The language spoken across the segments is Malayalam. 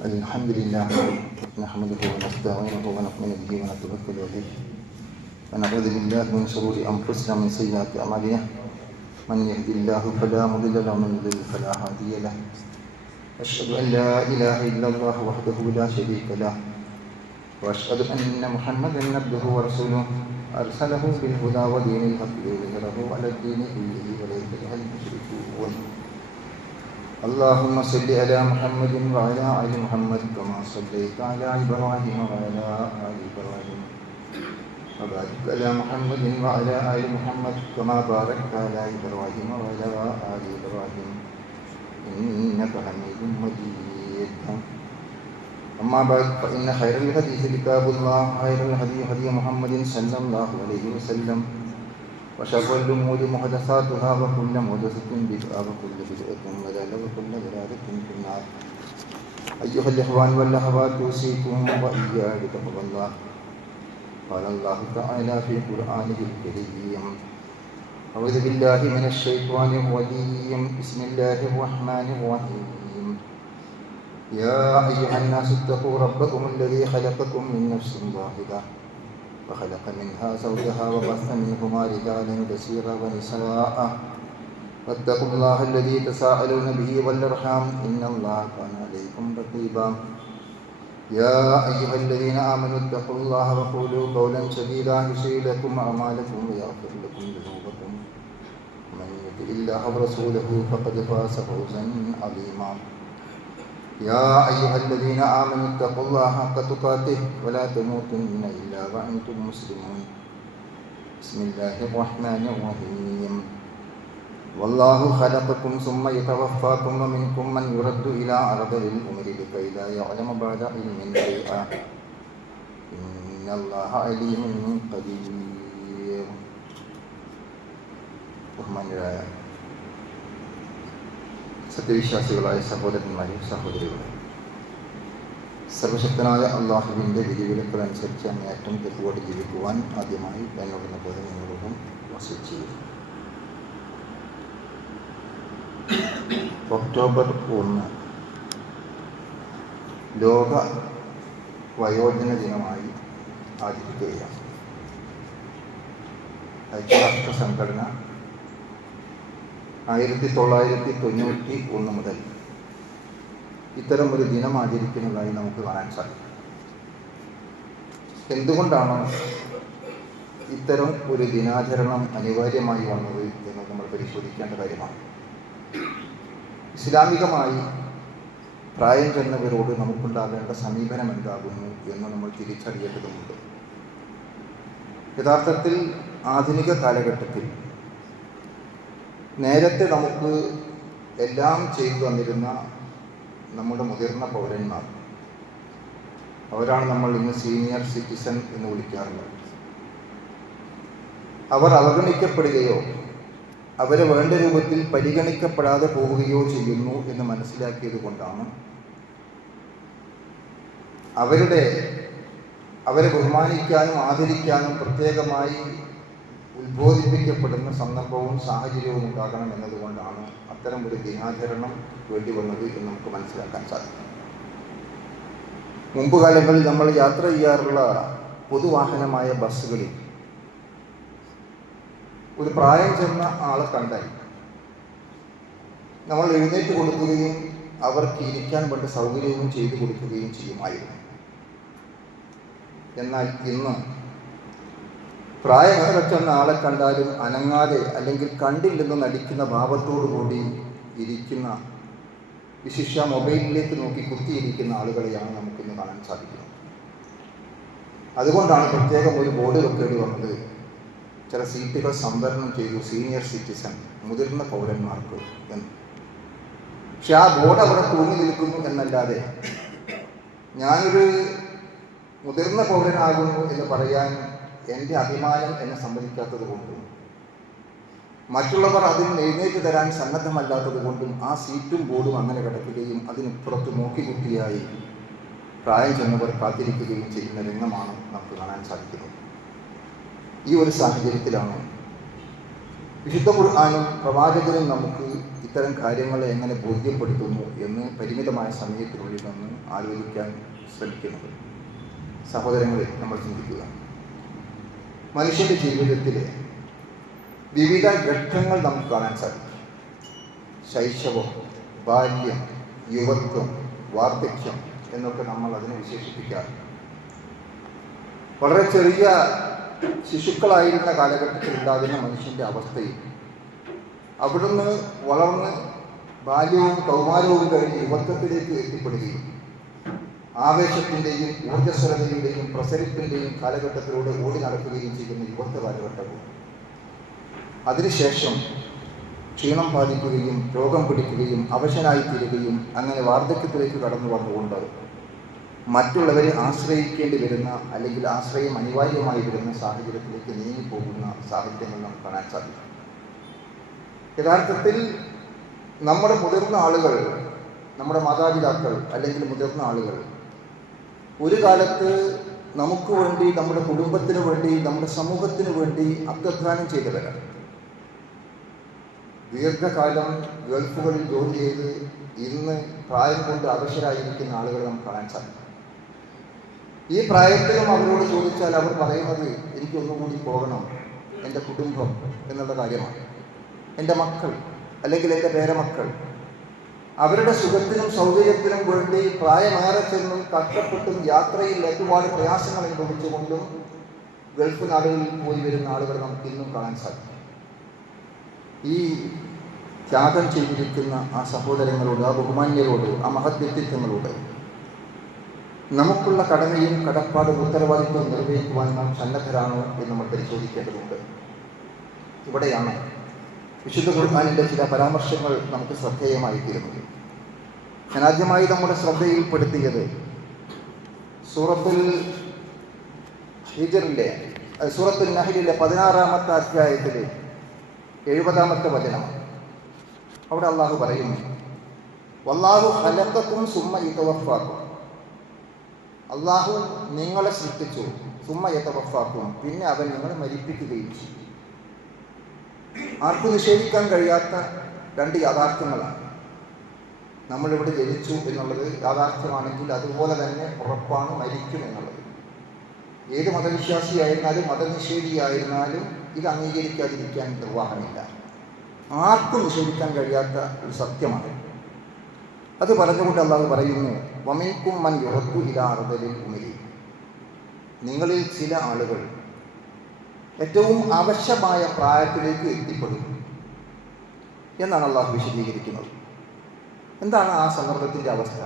الحمد لله نحمده ونستعينه ونؤمن به ونتوكل عليه ونعوذ بالله من شرور انفسنا ومن سيئات اعمالنا من يهد الله فلا مضل له ومن يضلل فلا هادي له اشهد ان لا اله الا الله وحده لا شريك له واشهد ان محمدا عبده ورسوله ارسله بالهدى ودين الحق ليظهره على الدين كله ولو كره المشركون. اللهم صل على محمد وعلى آل محمد كما صليت على إبراهيم وعلى آل إبراهيم وبارك على محمد وعلى آل محمد كما باركت على إبراهيم وعلى آل إبراهيم إنك حميد مجيد. أما بعد فإن خير الحديث كتاب الله خير الهدي هدي محمد صلى الله عليه وسلم وشر الأمور محدثاتها وكل محدثة بدعة وكل بدعة ضلالة وكل ضلالة في النار. أيها الإخوان والأخوات أوصيكم وإياي بتقوى الله. قال الله تعالى في قرآنه الكريم: أعوذ بالله من الشيطان الرجيم بسم الله الرحمن الرحيم. يا أيها الناس اتقوا ربكم الذي خلقكم من نفس واحدة وخلق منها زوجها وبث منهما رجالا كثيرا ونساء واتقوا الله الذي تساءلون به والأرحام إن الله كان عليكم رقيبا. يا أيها الذين آمنوا اتقوا الله وقولوا قولا سديدا يصلح لكم أعمالكم ويغفر لكم ذنوبكم ومن يطع الله ورسوله فقد فاز فوزا عظيما. يا أيها الذين آمنوا اتقوا الله حق تقاته ولا تموتن إلا وأنتم مسلمون. بسم الله الرحمن الرحيم. والله خلقكم ثم يتوفاكم ومنكم من يرد إلى أرذل الأمر لكي لا يعلم بعد علم شيئا إن الله عليم قدير. ബഹുമാന്യരായ സത്യവിശ്വാസികളായ സഹോദരന്മാരും സഹോദരികളും, സർവശക്തനായ അള്ളാഹുവിൻ്റെ വിധിവിലക്കളനുസരിച്ച് അങ്ങേയറ്റം തെറ്റുവോടെ ജീവിക്കുവാൻ ആദ്യമായി എന്നോടുന്ന പോലെ നിങ്ങളോടും വസിച്ചു. ഒക്ടോബർ 1 ലോക വയോജന ദിനമായി ആചരിക്കുകയാണ്. ഐക്യരാഷ്ട്ര സംഘടന 1991 മുതൽ ഇത്തരം ഒരു ദിനം ആചരിക്കുന്നതായി നമുക്ക് കാണാൻ സാധിക്കും. എന്തുകൊണ്ടാണ് ഇത്തരം ഒരു ദിനാചരണം അനിവാര്യമായി വന്നത് എന്ന് നമ്മൾ പരിശോധിക്കേണ്ട കാര്യമാണ്. ഇസ്ലാമികമായി പ്രായം ചെന്നവരോട് നമുക്കുണ്ടാകേണ്ട സമീപനം എന്താകുന്നു എന്ന് നമ്മൾ തിരിച്ചറിയേണ്ടതുണ്ട്. യഥാർത്ഥത്തിൽ ആധുനിക കാലഘട്ടത്തിൽ നേരത്തെ നമുക്ക് എല്ലാം ചെയ്തു തന്നിരുന്ന നമ്മുടെ മുതിർന്ന പൗരന്മാർ, അവരാണ് നമ്മൾ ഇന്ന് സീനിയർ സിറ്റിസൺ എന്ന് വിളിക്കാറുള്ളത്. അവർ അവഗണിക്കപ്പെടുകയോ അവരെ വേണ്ട രൂപത്തിൽ പരിഗണിക്കപ്പെടാതെ പോവുകയോ ചെയ്യുന്നു എന്ന് മനസ്സിലാക്കിയത് കൊണ്ടാണ് അവരെ ബഹുമാനിക്കാനും ആദരിക്കാനും പ്രത്യേകമായി ഉത്ബോധിപ്പിക്കപ്പെടുന്ന സന്ദർഭവും സാഹചര്യവും ഉണ്ടാകണം എന്നതുകൊണ്ടാണ് അത്തരം ഒരു ദിനാചരണം വേണ്ടി വന്നത് എന്ന് നമുക്ക് മനസ്സിലാക്കാൻ സാധിക്കും. മുമ്പ് കാലങ്ങളിൽ നമ്മൾ യാത്ര ചെയ്യാറുള്ള പൊതുവാഹനമായ ബസ്സുകളിൽ ഒരു പ്രായം ചെന്ന ആളെ കണ്ടാൽ നമ്മൾ എഴുന്നേറ്റ് കൊടുക്കുകയും അവർക്ക് ഇരിക്കാൻ വേണ്ട സൗകര്യവും ചെയ്തു കൊടുക്കുകയും ചെയ്യുമായിരുന്നു. എന്നാൽ ഇന്ന് പ്രായമേറെ ചെന്ന ആളെ കണ്ടാലും അനങ്ങാതെ അല്ലെങ്കിൽ കണ്ടില്ലെന്ന് നടിക്കുന്ന ഭാവത്തോടുകൂടി ഇരിക്കുന്ന, വിശിഷ്യ മൊബൈലിലേക്ക് നോക്കി കുത്തിയിരിക്കുന്ന ആളുകളെയാണ് നമുക്കിന്ന് കാണാൻ സാധിക്കുന്നത്. അതുകൊണ്ടാണ് പ്രത്യേകം ഒരു ബോർഡ് വെക്കേണ്ടി വന്നത്. ചില സീറ്റുകൾ സംവരണം ചെയ്തു സീനിയർ സിറ്റിസൺ, മുതിർന്ന പൗരന്മാർക്ക് എന്ന്. പക്ഷെ ആ ബോർഡ് അവിടെ തൂങ്ങി നിൽക്കുന്നു എന്നല്ലാതെ ഞാനൊരു മുതിർന്ന പൗരനാകുന്നു എന്ന് പറയാൻ എൻ്റെ അഭിമാനം എന്നെ സമ്മതിക്കാത്തത് കൊണ്ടും മറ്റുള്ളവർ അതിന് എഴുന്നേറ്റ് തരാൻ സന്നദ്ധമല്ലാത്തത് കൊണ്ടും ആ സീറ്റും ബോർഡും അങ്ങനെ കിടക്കുകയും അതിനിപ്പുറത്ത് നോക്കിക്കുട്ടിയായി പ്രായം ചെന്നവർ കാത്തിരിക്കുകയും ചെയ്യുന്ന രംഗമാണ് നമുക്ക് കാണാൻ സാധിക്കുന്നത്. ഈ ഒരു സാഹചര്യത്തിലാണ് വിശുദ്ധ ഖുർആനും പ്രവാചകനും നമുക്ക് ഇത്തരം കാര്യങ്ങളെ എങ്ങനെ ബോധ്യപ്പെടുത്തുന്നു എന്ന് പരിമിതമായ സമയത്തിനുള്ളിൽ നിന്ന് ആലോചിക്കാൻ ശ്രമിക്കുന്നത്. സഹോദരങ്ങളെ, നമ്മൾ ചിന്തിക്കുക. മനുഷ്യൻ്റെ ജീവിതത്തിലെ വിവിധ ഘട്ടങ്ങൾ നമുക്ക് കാണാൻ സാധിക്കും. ശൈശവം, ബാല്യം, യുവത്വം, വാർദ്ധക്യം എന്നൊക്കെ നമ്മൾ അതിനെ വിശേഷിപ്പിക്കാറ്. വളരെ ചെറിയ ശിശുക്കളായിരുന്ന കാലഘട്ടത്തിൽ ഉണ്ടാകുന്ന മനുഷ്യൻ്റെ അവസ്ഥയിൽ അവിടുന്ന് വളർന്ന് ബാല്യവും കൗമാരവും കഴിഞ്ഞ് യുവത്വത്തിലേക്ക് എത്തിപ്പെടുകയും ആവേശത്തിൻ്റെയും ഊർജ്ജസ്വലതയുടെയും പ്രസരിപ്പിൻ്റെയും കാലഘട്ടത്തിലൂടെ ഓടി നടക്കുകയും ചെയ്യുന്ന യുവത്വ കാലഘട്ടവും അതിനുശേഷം ക്ഷീണം ബാധിക്കുകയും രോഗം പിടിക്കുകയും അവശനായിത്തീരുകയും അങ്ങനെ വാർദ്ധക്യത്തിലേക്ക് കടന്നു വന്നുകൊണ്ട് മറ്റുള്ളവരെ ആശ്രയിക്കേണ്ടി വരുന്ന അല്ലെങ്കിൽ ആശ്രയം അനിവാര്യമായി വരുന്ന സാഹചര്യത്തിലേക്ക് നീങ്ങിപ്പോകുന്ന സാഹചര്യങ്ങൾ നമുക്ക് കാണാൻ സാധിക്കും. യഥാർത്ഥത്തിൽ നമ്മുടെ മുതിർന്ന ആളുകൾ, നമ്മുടെ മാതാപിതാക്കൾ അല്ലെങ്കിൽ മുതിർന്ന ആളുകൾ ഒരു കാലത്ത് നമുക്ക് വേണ്ടി, നമ്മുടെ കുടുംബത്തിന് വേണ്ടി, നമ്മുടെ സമൂഹത്തിന് വേണ്ടി അത്യധ്വാനം ചെയ്തവരാണ്. ദീർഘകാലം ഗൾഫുകളിൽ ജോലി ചെയ്ത് ഇന്ന് പ്രായം കൊണ്ട് അവശരായിരിക്കുന്ന ആളുകൾ നമുക്ക് കാണാൻ സാധിക്കും. ഈ പ്രായത്തിലും അവരോട് ചോദിച്ചാൽ അവർ പറയുന്നത് എനിക്കൊന്നുകൂടി പോകണം, എൻ്റെ കുടുംബം എന്നുള്ള കാര്യമാണ്. എൻ്റെ മക്കൾ അല്ലെങ്കിൽ എൻ്റെ പേരമക്കൾ അവരുടെ സുഖത്തിനും സൗകര്യത്തിനും വേണ്ടി പ്രായമേറെ ചെന്നും കഷ്ടപ്പെട്ടും യാത്രയിൽ ഒരുപാട് പ്രയാസങ്ങൾ അനുഭവിച്ചുകൊണ്ടും ഗൾഫ് നാടുകളിൽ പോയി വരുന്ന ആളുകൾ നമുക്ക് ഇന്നും കാണാൻ സാധിക്കും. ഈ ത്യാഗം ചെയ്തിരിക്കുന്ന ആ സഹോദരങ്ങളോട്, ആ ബഹുമാന്യരോട്, ആ മഹത് വ്യക്തിത്വങ്ങളോട് നമുക്കുള്ള കടമയും കടപ്പാടും ഉത്തരവാദിത്വം നിർവഹിക്കുവാൻ നാം സന്നദ്ധരാണോ എന്ന് നമ്മൾ പരിശോധിക്കേണ്ടതുണ്ട്. ഇവിടെയാണ് വിശുദ്ധ ഖുർആനിൻ്റെ ചില പരാമർശങ്ങൾ നമുക്ക് ശ്രദ്ധേയമായിത്തീരുന്നത്. ഞാൻ ആദ്യമായി നമ്മുടെ ശ്രദ്ധയിൽപ്പെടുത്തിയത് സൂറത്തുൽ നഹ്ലിലെ 16-ാമത്തെ അധ്യായത്തിലെ 70-ാമത്തെ വചനമാണ്. അവിടെ അള്ളാഹു പറയുന്നു, വല്ലാഹു ഖലഖക്കും സുമ്മ യതവഫാക്കും. അള്ളാഹു നിങ്ങളെ സൃഷ്ടിച്ചു, സുമ്മ യതവഫാക്കും, പിന്നെ അവൻ നിങ്ങളെ മരിപ്പിക്കുകയും ചെയ്യും. ആർക്കും നിഷേധിക്കാൻ കഴിയാത്ത രണ്ട് യാഥാർത്ഥ്യങ്ങളാണ്. നമ്മളിവിടെ ജനിച്ചു എന്നുള്ളത് യാഥാർത്ഥ്യമാണെങ്കിൽ അതുപോലെ തന്നെ ഉറപ്പാണ് മരിക്കും എന്നുള്ളത്. ഏത് മതവിശ്വാസിയായിരുന്നാലും മതനിഷേധിയായിരുന്നാലും ഇത് അംഗീകരിക്കാതിരിക്കാൻ നിർവാഹമില്ല. ആർക്കും നിഷേധിക്കാൻ കഴിയാത്ത ഒരു സത്യമാണ്. അത് പറഞ്ഞുകൊണ്ട് അള്ളാഹു പറയുന്നു, വമിൻകും മൻ യുറദ്ദു ഇലാ അർദലിൽ ഉമരി. നിങ്ങളിൽ ചില ആളുകൾ ഏറ്റവും ആവശ്യമായ പ്രായത്തിലേക്ക് എത്തിപ്പെടും എന്നാണ് അള്ളാഹു വിശദീകരിക്കുന്നത്. എന്താണ് ആ സന്ദർഭത്തിൻ്റെ അവസ്ഥ?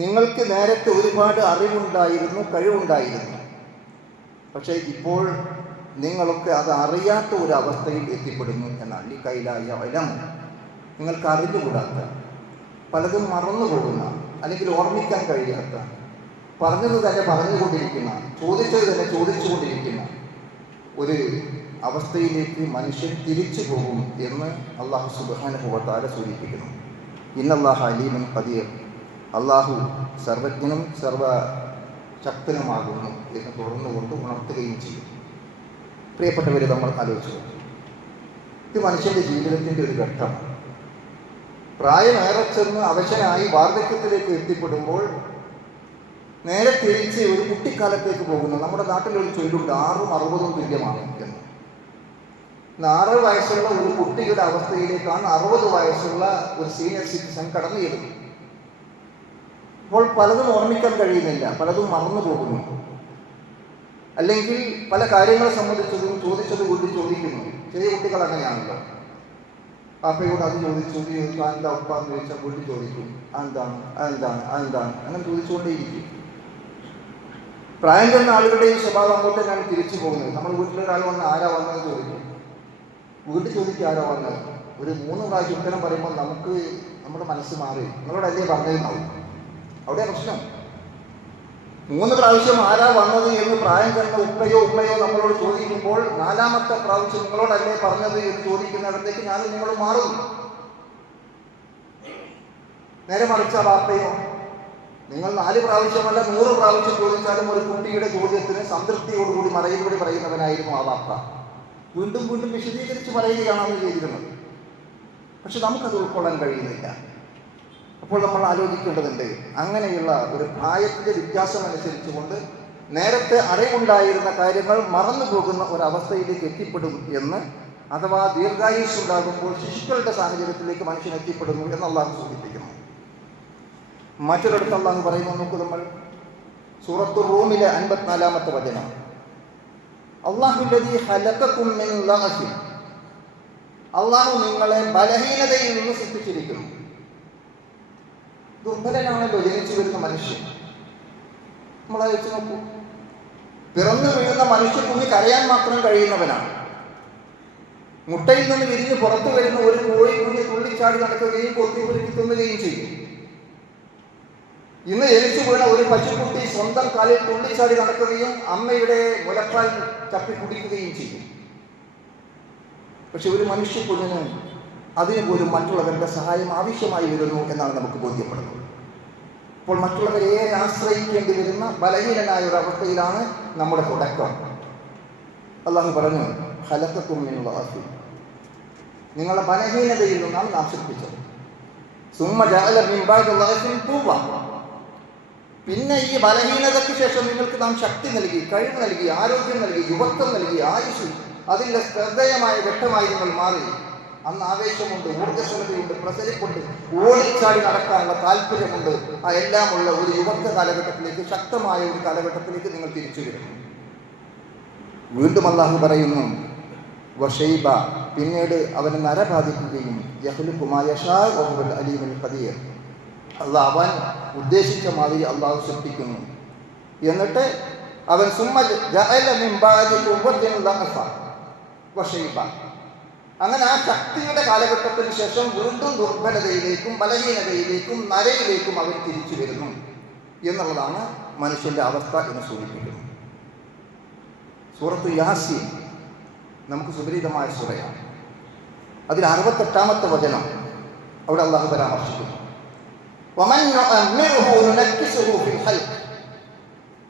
നിങ്ങൾക്ക് നേരത്തെ ഒരുപാട് അറിവുണ്ടായിരുന്നു, കഴിവുണ്ടായിരുന്നു. പക്ഷേ ഇപ്പോൾ നിങ്ങളൊക്കെ അത് അറിയാത്ത ഒരു അവസ്ഥയിൽ എത്തിപ്പെടുന്നു എന്നാണ്. ഈ കൈലായ ഇലമോ, നിങ്ങൾക്ക് അറിഞ്ഞുകൂടാത്ത, പലതും മറന്നുപോകുന്ന അല്ലെങ്കിൽ ഓർമ്മിക്കാൻ കഴിയാത്ത, പറഞ്ഞത് തന്നെ പറഞ്ഞുകൊണ്ടിരിക്കുന്ന, ചോദിച്ചത് തന്നെ ചോദിച്ചുകൊണ്ടിരിക്കുന്ന ഒരു അവസ്ഥയിലേക്ക് മനുഷ്യൻ തിരിച്ചു പോകും എന്ന് അള്ളാഹു സുബ്ഹാനഹു വ തആല സൂചിപ്പിക്കുന്നു. ഇന്നല്ലാഹ അലീമുൻ ഖദീർ. അള്ളാഹു സർവജ്ഞനും സർവശക്തനുമാകുന്നു എന്ന് തുറന്നുകൊണ്ട് ഉണർത്തുകയും ചെയ്യും. പ്രിയപ്പെട്ടവരെ, നമ്മൾ ആലോചിച്ചു, ഇത് മനുഷ്യൻ്റെ ജീവിതത്തിൻ്റെ ഒരു ഘട്ടമാണ്. പ്രായമേറെ ചെന്ന് അവശനായി വാർദ്ധക്യത്തിലേക്ക് എത്തിപ്പെടുമ്പോൾ നേരെ തിരിച്ച് ഒരു കുട്ടിക്കാലത്തേക്ക് പോകുന്നു. നമ്മുടെ നാട്ടിലൊരു ചൊല്ലുണ്ട്, 6ഉം 60ഉം തുല്യമാണ് എന്ന്. 6 വയസ്സുള്ള ഒരു കുട്ടിയുടെ അവസ്ഥയിലേക്കാണ് 60 വയസ്സുള്ള ഒരു സീനിയർ സിറ്റിസൺ കടന്നു ചെല്ലുന്നത്. അപ്പോൾ പലതും ഓർമ്മിക്കാൻ കഴിയുന്നില്ല, പലതും മറന്നു പോകുന്നു. അല്ലെങ്കിൽ പല കാര്യങ്ങളെ സംബന്ധിച്ചതും ചോദിച്ചത് കൊണ്ട് ചോദിക്കുന്നു. ചെറിയ കുട്ടികൾ അങ്ങനെയാണല്ലോ. പാപ്പയോട് അത് ചോദിച്ചു, എന്താ ഉപ്പ എന്ന് ചോദിച്ചാൽ വീട്ടിൽ ചോദിക്കും, അതെന്താണ് അങ്ങനെ ചോദിച്ചുകൊണ്ടേയിരിക്കും. പ്രായം ചെന്ന ആളുകളുടെയും സ്വഭാവം അങ്ങോട്ട് ഞാൻ തിരിച്ചു പോകുന്നത്. നമ്മൾ വീട്ടിലൊരാൾ വന്ന് ആരാ വന്നത് ചോദിക്കും, വീട്ടിൽ ചോദിക്കും ആരാ വന്നത്. ഒരു 3 പ്രാവശ്യം ഉത്തരം പറയുമ്പോൾ നമ്മുടെ മനസ്സ് മാറി, നിങ്ങളോടല്ലേ പറഞ്ഞതെന്നാവും. അവിടെ പ്രശ്നം. 3 പ്രാവശ്യം ആരാ വന്നത് എന്ന് പ്രായം ചെന്ന ഉപ്പയോ ഉമ്മയോ നമ്മളോട് ചോദിക്കുമ്പോൾ 4ാമത്തെ പ്രാവശ്യം നിങ്ങളോടല്ലേ പറഞ്ഞത് എന്ന് ചോദിക്കുന്നിടത്തേക്ക് ഞാനും നിങ്ങളും മാറുന്നു. നേരെ മറിച്ച വാപ്പയോ നിങ്ങൾ 4 പ്രാവശ്യമല്ല 100 പ്രാവശ്യം ചോദിച്ചാലും ഒരു കുട്ടിയുടെ ചോദ്യത്തിന് സംതൃപ്തിയോടുകൂടി മറുപടി പറയുന്നവനായിരുന്നു ആ വാപ്പ. വീണ്ടും വീണ്ടും വിശദീകരിച്ച് പറയുകയാണ് അവർ ചെയ്തിരുന്നത്. പക്ഷെ നമുക്കത് ഉൾക്കൊള്ളാൻ കഴിയുന്നില്ല. അപ്പോൾ നമ്മൾ ആലോചിക്കേണ്ടതുണ്ട്, അങ്ങനെയുള്ള ഒരു പ്രായത്തിന്റെ വ്യത്യാസം അനുസരിച്ചുകൊണ്ട് നേരത്തെ അറിവുണ്ടായിരുന്ന കാര്യങ്ങൾ മറന്നു പോകുന്ന ഒരവസ്ഥയിലേക്ക് എത്തിപ്പെടും എന്ന്, അഥവാ ദീർഘായുസ് ഉണ്ടാകുമ്പോൾ ശിശുക്കളുടെ സാഹചര്യത്തിലേക്ക് മനുഷ്യൻ എത്തിപ്പെടുന്നു എന്ന് അള്ളാഹു സൂചിപ്പിക്കുന്നു. മറ്റൊരിടത്ത് അള്ളാഹു പറയുന്നു, നോക്കൂ, നമ്മൾ സൂറത്തു റൂമിലെ 54-ാമത്തെ വചനം, അല്ലാഹുല്ലദീ ഖലഖകും മിൻ ലഅഫിൻ, അള്ളാഹു നിങ്ങളെ ബലഹീനതയിൽ നിന്ന് സൃഷ്ടിച്ചിരിക്കുന്നു. ദുർബലനാണല്ലോ ജനിച്ചു വരുന്ന മനുഷ്യൻ. നമ്മൾ ആലോചിച്ച് നോക്കൂ, പിറന്നു വീഴുന്ന മനുഷ്യക്കുഞ്ഞ് കരയാൻ മാത്രം കഴിയുന്നവനാണ്. മുട്ടയിൽ നിന്ന് വിരിഞ്ഞ് പുറത്തു വരുന്ന ഒരു കോഴിക്കുഞ്ഞ് തുള്ളിച്ചാടി നടക്കുകയും കൊത്തിപ്പൊരുക്കി തിന്നുകയും ചെയ്യും. ഇന്ന് ജനിച്ചു വീണ ഒരു പശുക്കുട്ടി സ്വന്തം കാലിൽ തുള്ളിച്ചാടി നടക്കുകയും അമ്മയുടെ മുലപ്പാൽ ചപ്പി കുടിക്കുകയും ചെയ്യും. പക്ഷെ ഒരു മനുഷ്യക്കുഞ്ഞിന് അതിന് പോലും മറ്റുള്ളവരുടെ സഹായം ആവശ്യമായി വരുന്നു എന്നാണ് നമുക്ക് ബോധ്യപ്പെടുന്നത്. അപ്പോൾ മറ്റുള്ളവരെ ഏറെ ആശ്രയിക്കേണ്ടി വരുന്ന ബലഹീനനായ ഒരു അവസ്ഥയിലാണ് നമ്മുടെ തുടക്കം. അല്ലാഹു പറഞ്ഞു, ഖലഖകും മിൻ ലഅഫിൻ, നിങ്ങളുടെ ബലഹീനതയിൽ നിന്നാണ് നാം സൃഷ്ടിച്ചത്. സുമ്മ ജഅല മിൻ ബഅദി ലഅഫിൻ ഖുവ്വ, പിന്നെ ഈ ബലഹീനതയ്ക്ക് ശേഷം നിങ്ങൾക്ക് നാം ശക്തി നൽകി, കഴിവ് നൽകി, ആരോഗ്യം നൽകി, യുവത്വം നൽകി, ആയുഷ്, അതിൻ്റെ ശ്രദ്ധേയമായ ഘട്ടമായി നിങ്ങൾ മാറി. അന്ന് ആവേശമുണ്ട്, ഊർജ്ജസ്വലതയുണ്ട്, പ്രസരിപ്പുണ്ട്, ഓടിച്ചാടി നടക്കാനുള്ള താല്പര്യമുണ്ട്. ആ എല്ലാമുള്ള ഒരു യുവത്വ കാലഘട്ടത്തിലേക്ക്, ശക്തമായ ഒരു കാലഘട്ടത്തിലേക്ക് നിങ്ങൾ തിരിച്ചു വരുന്നു. വീണ്ടും അല്ലാഹു പറയുന്നു, വശൈബ, പിന്നീട് അവന് നര ബാധിക്കുകയും, യഖ്ലുഖു മാ യശാ വഹുവൽ അലീമുൽ ഖദീർ, അള്ളാഹ് അവൻ ഉദ്ദേശിച്ച മാതിരി അള്ളാഹു സൃഷ്ടിക്കുന്നു. എന്നിട്ട് അവൻ സുമ്മ ജഅല മിൻ ബഅദി ഖുവ്വത്തിൻ ലഅഫ വശൈബ, അങ്ങനെ ആ ശക്തിയുടെ കാലഘട്ടത്തിന് ശേഷം വീണ്ടും ദുർബലതയിലേക്കും ബലഹീനതയിലേക്കും നരയിലേക്കും അവൻ തിരിച്ചു വരുന്നു എന്നുള്ളതാണ് മനുഷ്യന്റെ അവസ്ഥ എന്ന് സൂചിപ്പിക്കുന്നു. സൂറത്തു യാസീൻ നമുക്ക് സുപരിചിതമായ സൂറയാണ്. അതിൽ 68-ാമത്തെ വചനം അവിടെ അള്ളാഹു പരാമർശിക്കുന്നു, വമൻ നുഅമ്മിറുഹു നുനക്കിസുഹു ഫിൽ ഖൽഖ്,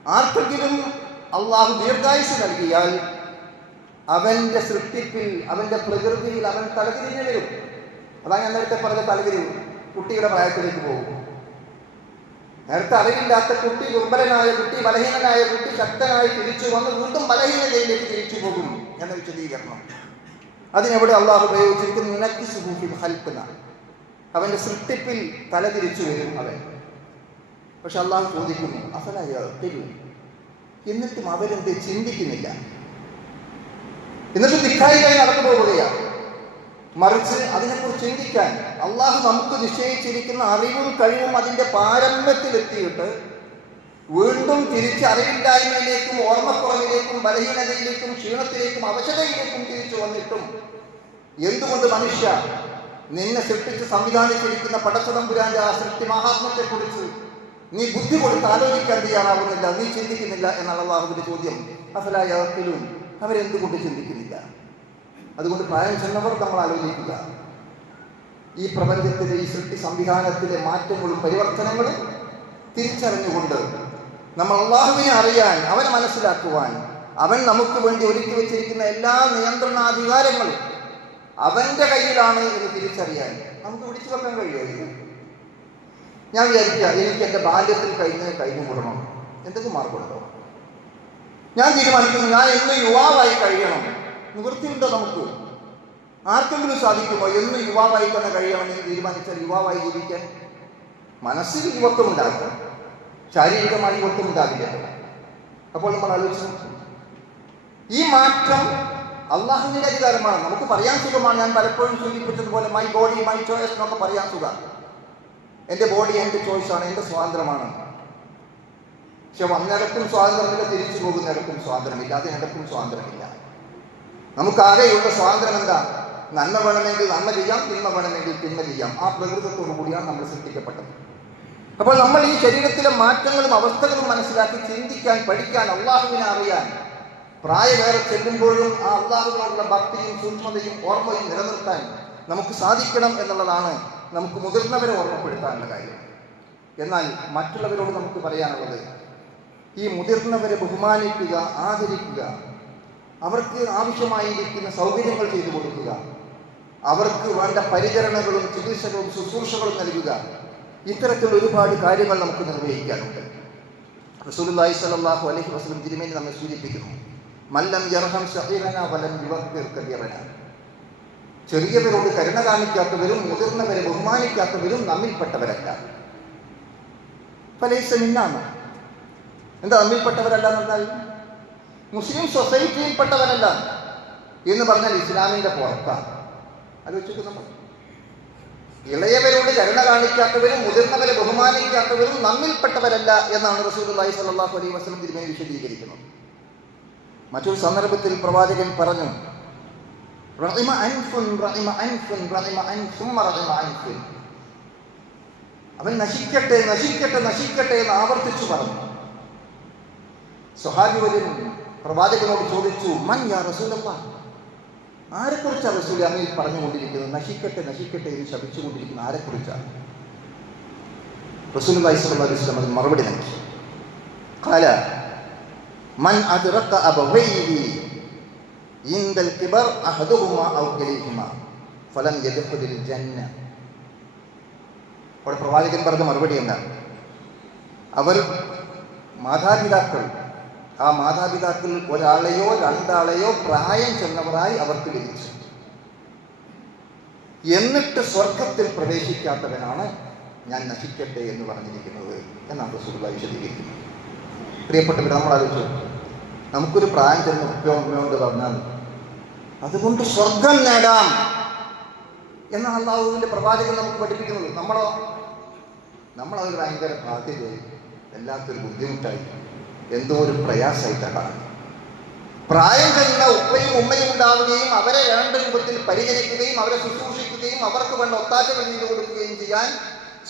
ആർക്കെങ്കിലും അള്ളാഹു ദീർഘായുസ് നൽകിയാൽ അവന്റെ സൃഷ്ടിപ്പിൽ, അവന്റെ പ്രകൃതിയിൽ അവൻ തലതിരിഞ്ഞു വരും. അതാണ് ഞാൻ നേരത്തെ പറഞ്ഞ തലതിരിവ്. കുട്ടിയുടെ പ്രായത്തിലേക്ക് പോകും. നേരത്തെ അറിവില്ലാത്ത കുട്ടി, ദുർബലനായ കുട്ടി, ബലഹീനനായ കുട്ടി ശക്തനായി തിരിച്ചു വന്ന് വീണ്ടും ബലഹീനതയിലേക്ക് തിരിച്ചു പോകും എന്ന വിശദീകരണം. അതിനെവിടെ അള്ളാഹു ഉപയോഗിച്ചിരിക്കുന്നു, നുനക്കിസുഹു ഫിൽ ഖൽഖ്, അവന്റെ സൃഷ്ടിപ്പിൽ തലതിരിച്ചു വരും അവൻ. പക്ഷെ അള്ളാഹു ചോദിക്കുന്നു, അഫലാ യഅഖിലൂൻ, എന്നിട്ടും അവരെന്ത് ചിന്തിക്കുന്നില്ല, എന്നിട്ട് ധിക്കാരിയായി നടന്നു പോവുകയാണ്. മറിച്ച് അതിനെക്കുറിച്ച് ചിന്തിക്കാൻ അള്ളാഹു നമുക്ക് നിശ്ചയിച്ചിരിക്കുന്ന അറിവും കഴിവും അതിൻ്റെ പാരമ്യത്തിലെത്തിയിട്ട് വീണ്ടും തിരിച്ച് അറിവില്ലായ്മയിലേക്കും ഓർമ്മക്കുറവിലേക്കും ബലഹീനതയിലേക്കും ക്ഷീണത്തിലേക്കും അവശതയിലേക്കും തിരിച്ചു വന്നിട്ടും എന്തുകൊണ്ട് മനുഷ്യ നിന്നെ സൃഷ്ടിച്ച് സംവിധാനിച്ചിരിക്കുന്ന പടച്ചതമ്പുരാന്റെ ആ സൃഷ്ടി മഹാത്മ്യത്തെക്കുറിച്ച് നീ ബുദ്ധി കൊടുത്ത് ആലോചിക്കാൻ തയ്യാറാവുന്നില്ല, നീ ചിന്തിക്കുന്നില്ല എന്നാണ് അള്ളാഹുവിന്റെ ചോദ്യം. അഫലാ യഅഖിലൂൻ, അവരെന്തുകൊണ്ട് ചിന്തിക്കുന്നില്ല? അതുകൊണ്ട് പ്രായം ചെന്നവർ നമ്മൾ ആലോചിക്കുക, ഈ പ്രപഞ്ചത്തിലെ ഈ സൃഷ്ടി സംവിധാനത്തിലെ മാറ്റങ്ങളും പരിവർത്തനങ്ങളും തിരിച്ചറിഞ്ഞുകൊണ്ട് നമ്മൾ അള്ളാഹുവിനെ അറിയാൻ, അവനെ മനസ്സിലാക്കുവാൻ, അവൻ നമുക്ക് വേണ്ടി ഒരുക്കി വെച്ചിരിക്കുന്ന എല്ലാ നിയന്ത്രണാധികാരങ്ങളും അവന്റെ കയ്യിലാണ് എന്ന് തിരിച്ചറിയാൻ നമുക്ക് പിടിച്ചു വെക്കാൻ കഴിയുമായിരുന്നു. ഞാൻ വിചാരിക്കുക, എനിക്ക് എൻ്റെ ബാല്യത്തിൽ കഴിഞ്ഞു കൂടണം, എന്തെങ്കിലും മാർഗമുണ്ടോ? ഞാൻ തീരുമാനിക്കുന്നു, ഞാൻ എന്ന് യുവാവായി കഴിയണം. നിവൃത്തിയുണ്ടോ നമുക്ക്? ആർക്കെങ്കിലും സാധിക്കുമോ എന്ന് യുവാവായി തന്നെ കഴിയണം എന്ന് തീരുമാനിച്ചാൽ യുവാവായി ജീവിക്കാൻ? മനസ്സിൽ യുവത്വം ഉണ്ടാകും, ശാരീരികമായി യുവത്വം ഉണ്ടാകില്ല. അപ്പോൾ നമ്മൾ ആലോചിച്ചു, ഈ മാറ്റം അള്ളാഹുവിന്റെ അധികാരമാണ്. നമുക്ക് പറയാൻ സുഖമാണ്. ഞാൻ പലപ്പോഴും സൂചിപ്പിച്ചതുപോലെ മൈ ബോഡി മൈ ചോയ്സ് എന്നൊക്കെ പറയാൻ സുഖം. എൻ്റെ ബോഡി എൻ്റെ ചോയ്സാണ്, എൻ്റെ സ്വാതന്ത്ര്യമാണ്. പക്ഷെ വന്നിടത്തും സ്വാതന്ത്ര്യമില്ല, തിരിച്ചു പോകുന്നിടത്തും സ്വാതന്ത്ര്യമില്ല, അതിനിടത്തും സ്വാതന്ത്ര്യമില്ല. നമുക്കാകെയുള്ള സ്വാതന്ത്ര്യം എന്താ? നന്മ വേണമെങ്കിൽ നന്മ ചെയ്യാം, തിന്മ വേണമെങ്കിൽ തിന്മ ചെയ്യാം. ആ പ്രകൃതത്തോടു കൂടിയാണ് നമ്മൾ സൃഷ്ടിക്കപ്പെട്ടത്. അപ്പോൾ നമ്മൾ ഈ ശരീരത്തിലെ മാറ്റങ്ങളും അവസ്ഥകളും മനസ്സിലാക്കി ചിന്തിക്കാൻ, പഠിക്കാൻ, അള്ളാഹുവിനെ അറിയാൻ, പ്രായമേറെ ചെല്ലുമ്പോഴും ആ അള്ളാഹുവിനോടുള്ള ഭക്തിയും സൂക്ഷ്മതയും ഓർമ്മയും നിലനിർത്താൻ നമുക്ക് സാധിക്കണം എന്നുള്ളതാണ് നമുക്ക് മുതിർന്നവരെ ഓർമ്മപ്പെടുത്താനുള്ള കാര്യം. എന്നാൽ മറ്റുള്ളവരോട് നമുക്ക് പറയാനുള്ളത്, ഈ മുതിർന്നവരെ ബഹുമാനിക്കുക, ആദരിക്കുക, അവർക്ക് ആവശ്യമായിരിക്കുന്ന സൗകര്യങ്ങൾ ചെയ്തു കൊടുക്കുക, അവർക്ക് വേണ്ട പരിചരണങ്ങളും ചികിത്സകളും ശുശ്രൂഷകളും നൽകുക. ഇത്തരത്തിലുള്ള ഒരുപാട് കാര്യങ്ങൾ നമുക്ക് നിർവഹിക്കാനുണ്ട്. റസൂലുള്ളാഹി സ്വല്ലല്ലാഹു അലൈഹി വസല്ലം തിരുമേനി നമ്മെ സൂചിപ്പിക്കുന്നു, മല്ലം യർഹം സഗീറനാ വലം യുവഖിർ കബീറനാ. ചെറിയവരോട് കരുണ കാണിക്കാത്തവരും മുതിർന്നവരെ ബഹുമാനിക്കാത്തവരും നമ്മിൽപ്പെട്ടവരല്ല. ഫലൈസ മിന്നാണ്. എന്താ നമ്മിൽപ്പെട്ടവരല്ല എന്ന് പറഞ്ഞാൽ? മുസ്ലിം സൊസൈറ്റിയിൽപ്പെട്ടവരല്ല എന്ന് പറഞ്ഞാൽ ഇസ്ലാമിന്റെ പുറത്താണ്. ആലോചിച്ചു, നമ്മൾ ഇളയവരോട് കരുണ കാണിക്കാത്തവരും മുതിർന്നവരെ ബഹുമാനിക്കാത്തവരും നമ്മിൽപ്പെട്ടവരല്ല എന്നാണ് റസൂലുള്ളാഹി സ്വല്ലല്ലാഹു അലൈഹി വസല്ലം തിരുമേനി വിശദീകരിക്കുന്നത്. മറ്റൊരു സന്ദർഭത്തിൽ പ്രവാചകൻ പറഞ്ഞു, റഹിമ അൻഫുൻ റഹിമ അൻഫുൻ റഹിമ അൻഫും റഹിമ അൻഫുൻ. അവൻ നശിക്കട്ടെ നശിക്കട്ടെ നശിക്കട്ടെ എന്ന് ആവർത്തിച്ചു പറഞ്ഞു. സ്വഹാബിവര്യൻ പ്രവാചകനോട് ചോദിച്ചു, മൻ യാ റസൂലല്ലാഹ്, ആരെക്കുറിച്ചാണ് റസൂൽ അങ്ങയിൽ പറഞ്ഞുകൊണ്ടിരിക്കുന്നത്? നശിക്കട്ടെ നശിക്കട്ടെ എന്ന് ശപിച്ചുകൊണ്ടിരിക്കുന്ന ആരെക്കുറിച്ചാണ്? റസൂലുള്ളാഹി സ്വല്ലല്ലാഹു അലൈഹി വസല്ലം അതിന് മറുപടി നൽകി, ഖാല മൻ അദ്റക അബവൈഹി ഇൻദൽ കിബർ അഹദുഹുമാ ഔ കിലീഹിമാ ഫലം യദ്ഖുലുൽ ജന്ന. അവിടെ പ്രവാചകൻ പറഞ്ഞ മറുപടി എന്താണ്? അവർ മാതാപിതാക്കൾ, ആ മാതാപിതാക്കൾ ഒരാളെയോ രണ്ടാളെയോ പ്രായം ചെന്നവരായി അവർക്ക് ലഭിച്ചു, എന്നിട്ട് സ്വർഗത്തിൽ പ്രവേശിക്കാത്തവനാണ് ഞാൻ നശിക്കട്ടെ എന്ന് പറഞ്ഞിരിക്കുന്നത് എന്നാണ് റസൂലുള്ളാഹി വിശദീകരിക്കുന്നത്. പ്രിയപ്പെട്ടവർ, നമ്മൾ ആലോചിച്ചു, നമുക്കൊരു പ്രായം ചെന്ന് ഉപ്പയോണ്ട് പറഞ്ഞാൽ അതുകൊണ്ട് സ്വർഗം നേടാം എന്നാണ് അല്ലാഹുവിന്റെ പ്രവാചകൻ നമുക്ക് പഠിപ്പിക്കുന്നത്. നമ്മളതൊരു ഭയങ്കര ബാധ്യതയായി, വല്ലാത്തൊരു ബുദ്ധിമുട്ടായി, എന്തോ ഒരു പ്രയാസമായിട്ടാണ്. പ്രായം ചെന്ന ഉപ്പയും ഉമ്മയും ഉണ്ടാവുകയും അവരെ വേണ്ട രൂപത്തിൽ പരിചരിക്കുകയും അവരെ ശുശ്രൂഷിക്കുകയും അവർക്ക് വേണ്ട ഒത്താശകൾ ചെയ്തു കൊടുക്കുകയും ചെയ്യാൻ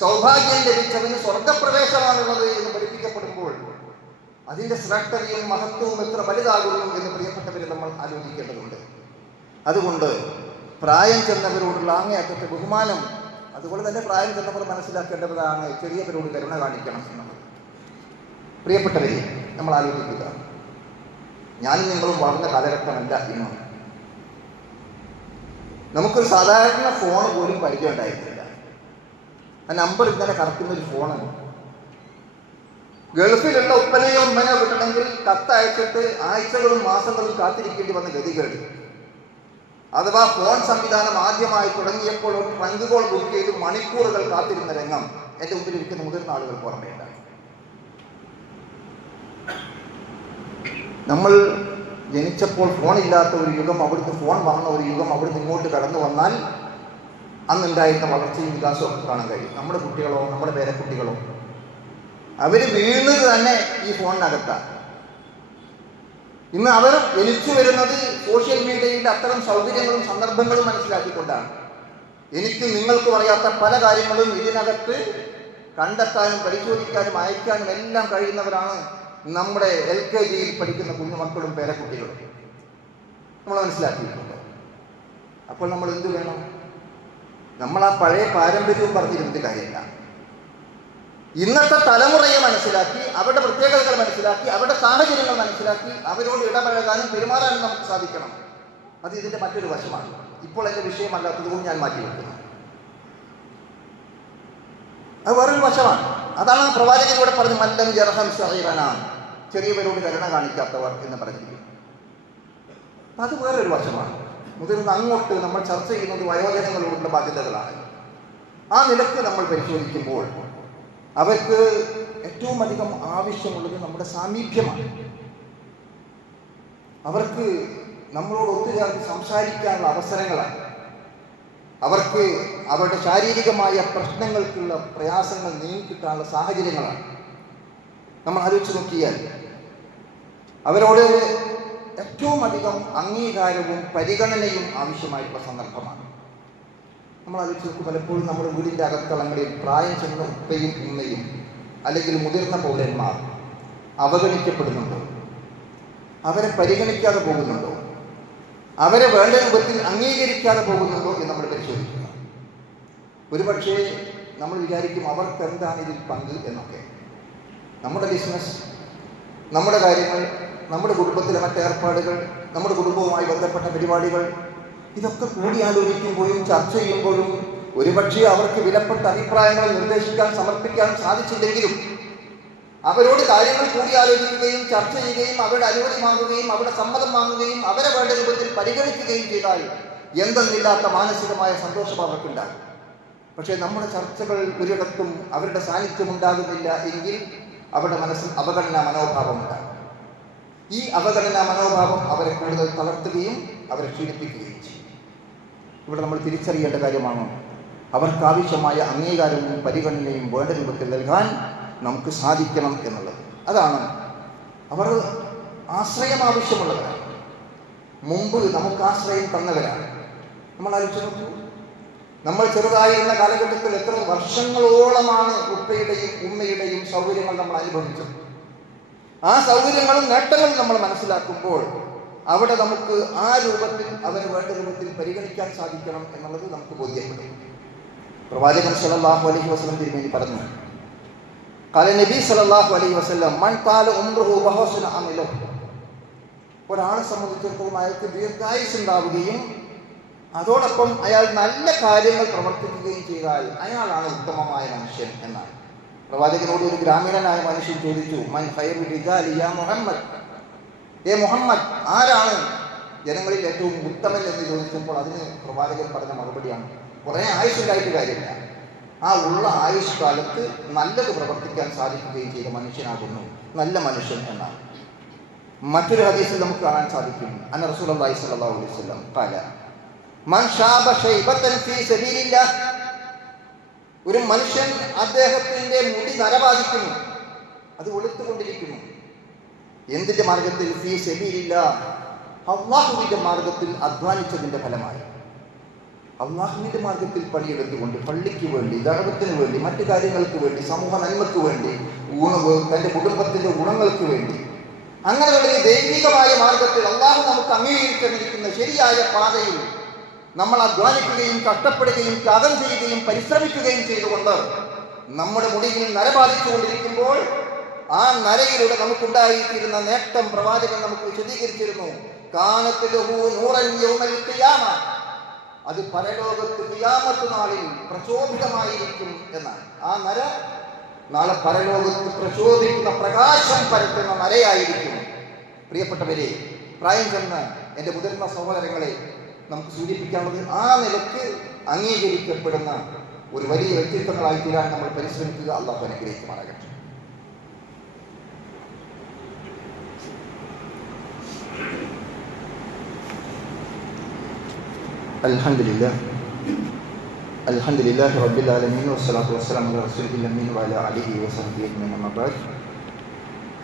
സൗഭാഗ്യം ലഭിച്ചവന് സ്വർഗപ്രവേശമാണുള്ളത് എന്ന് പഠിപ്പിക്കപ്പെടുമ്പോൾ അതിൻ്റെ ശ്രേഷ്ഠതയും മഹത്വവും എത്ര വലുതാകുന്നു എന്ന് പ്രിയപ്പെട്ടവരെ നമ്മൾ ആലോചിക്കേണ്ടതുണ്ട്. അതുകൊണ്ട് പ്രായം ചെന്നവരോടുള്ള അങ്ങേയറ്റത്തെ ബഹുമാനം, അതുപോലെ തന്നെ പ്രായം ചെന്നവർ മനസ്സിലാക്കേണ്ടതാണ് ചെറിയവരോട് കരുണ കാണിക്കണം എന്നുള്ളത്. പ്രിയപ്പെട്ടവരെ, നമ്മൾ ആലോചിക്കുക, ഞാനും നിങ്ങളും വളർന്ന കാലഘട്ടമല്ല ഇന്ന്. നമുക്കൊരു സാധാരണ ഫോൺ പോലും പരിചയം ഉണ്ടായിരുന്നില്ല. ആ നമ്പർ ഇങ്ങനെ കറക്കുന്നൊരു ഫോണ്. ഗൾഫിലുള്ള ഉപ്പനെയോ ഉമ്മനെയോ കിട്ടണമെങ്കിൽ കത്തയച്ചിട്ട് ആഴ്ചകളും മാസങ്ങളും കാത്തിരിക്കേണ്ടി വന്ന ഗതികേട്. അഥവാ ഫോൺ സംവിധാനം ആദ്യമായി തുടങ്ങിയപ്പോൾ ഒരു ട്രങ്ക് കോൾ ബുക്ക് ചെയ്ത് മണിക്കൂറുകൾ കാത്തിരുന്ന രംഗം എൻ്റെ മുമ്പിൽ ഇരിക്കുന്ന മുതിർന്ന ആളുകൾക്ക് ഓർമ്മയുണ്ടായി. നമ്മൾ ജനിച്ചപ്പോൾ ഫോണില്ലാത്ത ഒരു യുഗം, അവിടുന്ന് ഫോൺ വന്ന ഒരു യുഗം, അവിടുന്ന് ഇങ്ങോട്ട് കടന്നു വന്നാൽ അന്നുണ്ടായിരുന്ന വളർച്ചയും വികാസവും ഒക്കെ കാണാൻ കഴിയും. നമ്മുടെ കുട്ടികളോ നമ്മുടെ പേരക്കുട്ടികളോ അവർ വീഴുന്നത് തന്നെ ഈ ഫോണിനകത്താണ്. ഇന്ന് അവർ ജനിച്ചു വരുന്നത് സോഷ്യൽ മീഡിയയുടെ അത്തരം സൗകര്യങ്ങളും സന്ദർഭങ്ങളും മനസ്സിലാക്കിക്കൊണ്ടാണ്. എനിക്ക് നിങ്ങൾക്കും അറിയാത്ത പല കാര്യങ്ങളും ഇതിനകത്ത് കണ്ടെത്താനും പരിശോധിക്കാനും അയക്കാനും എല്ലാം കഴിയുന്നവരാണ് നമ്മുടെ LKGയിൽ പഠിക്കുന്ന കുഞ്ഞുമക്കളും പേരക്കുട്ടികളും. നമ്മൾ മനസ്സിലാക്കിയിട്ടുണ്ട്. അപ്പോൾ നമ്മൾ എന്ത് വേണം? നമ്മൾ ആ പഴയ പാരമ്പര്യവും പറഞ്ഞിരുന്നിട്ട് കാര്യമില്ല. ഇന്നത്തെ തലമുറയെ മനസ്സിലാക്കി, അവരുടെ പ്രത്യേകതകൾ മനസ്സിലാക്കി, അവരുടെ സാഹചര്യങ്ങൾ മനസ്സിലാക്കി അവരോട് ഇടപഴകാനും പെരുമാറാനും നമുക്ക് സാധിക്കണം. അത് ഇതിൻ്റെ മറ്റൊരു വശമാണ്. ഇപ്പോൾ എൻ്റെ വിഷയമല്ലാത്തതുകൊണ്ട് ഞാൻ മാറ്റിവെക്കുന്നു. അത് വേറൊരു വശമാണ്. അതാണ് ആ പ്രവാചകൻ ഇവിടെ പറഞ്ഞു, മല്ലം യർഹം സഗീറനാൻ, ചെറിയവരോട് കരുണ കാണിക്കാത്തവർ എന്ന് പറഞ്ഞിരിക്കുന്നു. അത് വേറൊരു വശമാണ്. മുതിർന്ന് അങ്ങോട്ട് നമ്മൾ ചർച്ച ചെയ്യുന്നത് വയോജനങ്ങളോടുള്ള ബാധ്യതകളാണ്. ആ നിലക്ക് നമ്മൾ പരിശോധിക്കുമ്പോൾ അവർക്ക് ഏറ്റവും അധികം ആവശ്യമുള്ളത് നമ്മുടെ സാമീപ്യമാണ്. അവർക്ക് നമ്മളോട് ഒത്തുചേർന്ന് സംസാരിക്കാനുള്ള അവസരങ്ങളാണ്. അവർക്ക് അവരുടെ ശാരീരികമായ പ്രശ്നങ്ങൾക്കുള്ള പ്രയാസങ്ങൾ നീങ്ങിക്കിട്ടാനുള്ള സാഹചര്യങ്ങളാണ്. നമ്മൾ ആലോചിച്ച് നോക്കിയാൽ അവരോട് ഏറ്റവും അധികം അംഗീകാരവും പരിഗണനയും ആവശ്യമായിട്ടുള്ള സന്ദർഭമാണ്. നമ്മൾ ആലോചിച്ച് നോക്കും, പലപ്പോഴും നമ്മുടെ വീടിൻ്റെ അകത്തളങ്ങളിൽ പ്രായം ചെന്ന ഉപ്പയും ഉമ്മയും അല്ലെങ്കിൽ മുതിർന്ന പൗരന്മാർ അവഗണിക്കപ്പെടുന്നുണ്ടോ? അവരെ പരിഗണിക്കാതെ പോകുന്നുണ്ടോ? അവരെ വേണ്ട രൂപത്തിൽ അംഗീകരിക്കാതെ പോകുന്നുണ്ടോ എന്ന് നമ്മൾ പരിശോധിക്കുക. ഒരുപക്ഷേ നമ്മൾ വിചാരിക്കും അവർക്ക് എന്താണ് ഇതിൽ പങ്ക് എന്നൊക്കെ. നമ്മുടെ ബിസിനസ്, നമ്മുടെ കാര്യങ്ങൾ, നമ്മുടെ കുടുംബത്തിലെ മറ്റേർപ്പാടുകൾ, നമ്മുടെ കുടുംബവുമായി ബന്ധപ്പെട്ട പരിപാടികൾ, ഇതൊക്കെ കൂടിയാലോചിക്കുമ്പോഴും ചർച്ച ചെയ്യുമ്പോഴും ഒരുപക്ഷെ അവർക്ക് വിലപ്പെട്ട അഭിപ്രായങ്ങൾ നിർദ്ദേശിക്കാൻ സമർപ്പിക്കാൻ സാധിച്ചില്ലെങ്കിലും അവരോട് കാര്യങ്ങൾ കൂടിയാലോചിക്കുകയും ചർച്ച ചെയ്യുകയും അവരുടെ അനുമതി വാങ്ങുകയും അവരുടെ സമ്മതം വാങ്ങുകയും അവരെ വേണ്ട രൂപത്തിൽ പരിഗണിക്കുകയും ചെയ്താൽ എന്തെന്നില്ലാത്ത മാനസികമായ സന്തോഷം അവർക്കുണ്ടാകും. പക്ഷേ നമ്മുടെ ചർച്ചകൾ ഒരിടത്തും അവരുടെ സാന്നിധ്യം ഉണ്ടാകുന്നില്ല എങ്കിൽ അവരുടെ മനസ്സിൽ അവഗണനാ മനോഭാവം ഉണ്ടാകും. ഈ അവഗണനാ മനോഭാവം അവരെ കൂടുതൽ തളർത്തുകയും അവരെ ക്ഷീണിപ്പിക്കുകയും ചെയ്യും. ഇവിടെ നമ്മൾ തിരിച്ചറിയേണ്ട കാര്യമാണ്, അവർക്കാവശ്യമായ അംഗീകാരവും പരിഗണനയും വേണ്ട രൂപത്തിൽ നൽകാൻ നമുക്ക് സാധിക്കണം എന്നുള്ളത്. അതാണ് അവർ ആശ്രയം ആവശ്യമുള്ളവരാണ്. മുമ്പ് നമുക്ക് ആശ്രയം തന്നവരാണ്. നമ്മൾ ആലോചിച്ച് നോക്കൂ, നമ്മൾ ചെറുതായിരുന്ന കാലഘട്ടത്തിൽ എത്ര വർഷങ്ങളോളമാണ് ഉപ്പയുടെയും ഉമ്മയുടെയും സൗകര്യങ്ങൾ നമ്മൾ അനുഭവിച്ചത്. ആ സൗകര്യങ്ങളും നേട്ടങ്ങളും നമ്മൾ മനസ്സിലാക്കുമ്പോൾ അവിടെ നമുക്ക് ആ രൂപത്തിൽ അവന് വേണ്ട രൂപത്തിൽ പരിഗണിക്കാൻ സാധിക്കണം എന്നുള്ളത് നമുക്ക് ബോധ്യപ്പെടും. പ്രവാചകൻ സല്ലല്ലാഹു അലൈഹി വസല്ലം തിരുമേനി പറഞ്ഞു, ഖാല നബി സല്ലല്ലാഹു അലൈഹി വസല്ലം മൻ ഖാല ഉംറുഹു വഹുസ്ന അമലുഹു, ഒരാളെ സംബന്ധിച്ചിടത്തോളം അയാൾക്ക് ദീർഘായുസ് ഉണ്ടാവുകയും അതോടൊപ്പം അയാൾ നല്ല കാര്യങ്ങൾ പ്രവർത്തിക്കുകയും ചെയ്താൽ അയാളാണ് ഉത്തമമായ മനുഷ്യൻ എന്നാണ്. പ്രവാചകനോട് ഒരു ഗ്രാമീണനായ മനുഷ്യൻ ചോദിച്ചു, മൻ ഖൈറു റിജാലി യാ മുഹമ്മദ്, മുഹമ്മദ് ആരാണ് ജനങ്ങളിൽ ഏറ്റവും ഉത്തമൻ എന്ന് ചോദിച്ചപ്പോൾ അതിന് പ്രവാചകൻ പറഞ്ഞ മറുപടിയാണ്, കുറേ ആയുസ്സുണ്ടായിട്ട് കാര്യമില്ല, ആ ഉള്ള ആയുഷ് കാലത്ത് നല്ലത് പ്രവർത്തിക്കാൻ സാധിക്കുകയും ചെയ്ത മനുഷ്യനാകുന്നു നല്ല മനുഷ്യൻ എന്നാണ്. മറ്റൊരു ഹദീസിൽ നമുക്ക് കാണാൻ സാധിക്കും, അന്ന റസൂലുള്ളാഹി സ്വല്ലല്ലാഹു അലൈഹി വസല്ലം ഖാല മൻ ശാബ ശൈബതൻ ഫീ സബീലില്ലാഹ്, ഒരു മനുഷ്യൻ അദ്ദേഹത്തിന്റെ മുടി നരബാധിക്കുന്നു, അത് വെളുത്തുകൊണ്ടിരിക്കുന്നു, എന്തിന്റെ മാർഗത്തിൽ? ഫീ സബീലില്ലാഹ്, അല്ലാഹുവിന്റെ മാർഗത്തിൽ അധ്വാനിച്ചതിന്റെ ഫലമായി. അള്ളാഹുവിന്റെ മാർഗത്തിൽ പണിയെടുത്തുകൊണ്ട് പള്ളിക്ക് വേണ്ടി, ദഅവത്തിന് വേണ്ടി, മറ്റു കാര്യങ്ങൾക്ക് വേണ്ടി, സമൂഹ നന്മയ്ക്ക് വേണ്ടി, തന്റെ കുടുംബത്തിന്റെ ഗുണങ്ങൾക്ക് വേണ്ടി, അങ്ങനെയുള്ള ദൈവികമായ മാർഗത്തിൽ അള്ളാഹു നമുക്ക് അംഗീകരിച്ചിരിക്കുന്ന ശരിയായ പാതയിൽ നമ്മൾ അധ്വാനിക്കുകയും കഷ്ടപ്പെടുകയും ത്യാഗം ചെയ്യുകയും പരിശ്രമിക്കുകയും ചെയ്തുകൊണ്ട് നമ്മുടെ മുടിയിൽ നര ബാധിച്ചുകൊണ്ടിരിക്കുമ്പോൾ ആ നരയിലൂടെ നമുക്കുണ്ടായിത്തീരുന്ന നേട്ടം പ്രവാചകൻ നമുക്ക് വിശദീകരിച്ചിരുന്നു. കാനത്ത് ലഹു നൂറൻ യൗമൽ ഖിയാമ, അത് പരലോകത്ത് ഖിയാമത്ത് നാളിൽ പ്രശോഭിതമായിരിക്കും എന്നാണ്. ആ നര നാളെ പരലോകത്ത് പ്രശോഭിക്കുന്ന പ്രകാശം പരത്തുന്ന നരയായിരിക്കും. പ്രിയപ്പെട്ടവരെ, പ്രായം ചെന്ന എൻ്റെ മുതിർന്ന സഹോദരങ്ങളെ, നമുക്ക് സൂചിപ്പിക്കാനുള്ളത് ആ നിലക്ക് അംഗീകരിക്കപ്പെടുന്ന ഒരു വലിയ വ്യക്തിത്വങ്ങളായി തീരാൻ നമ്മൾ പരിശ്രമിക്കുക. അല്ലാഹു അനുഗ്രഹിക്കുമാറാകട്ടെ. അൽഹംദുലില്ലാഹി റബ്ബിൽ ആലമീൻ വസ്സലാത്തു വസ്സലാമു അലാ റസൂലിൽ അമീൻ വഅലാ ആലിഹി വസഹ്ബിഹി അജ്മഈൻ. അമ്മാ ബഅദ്.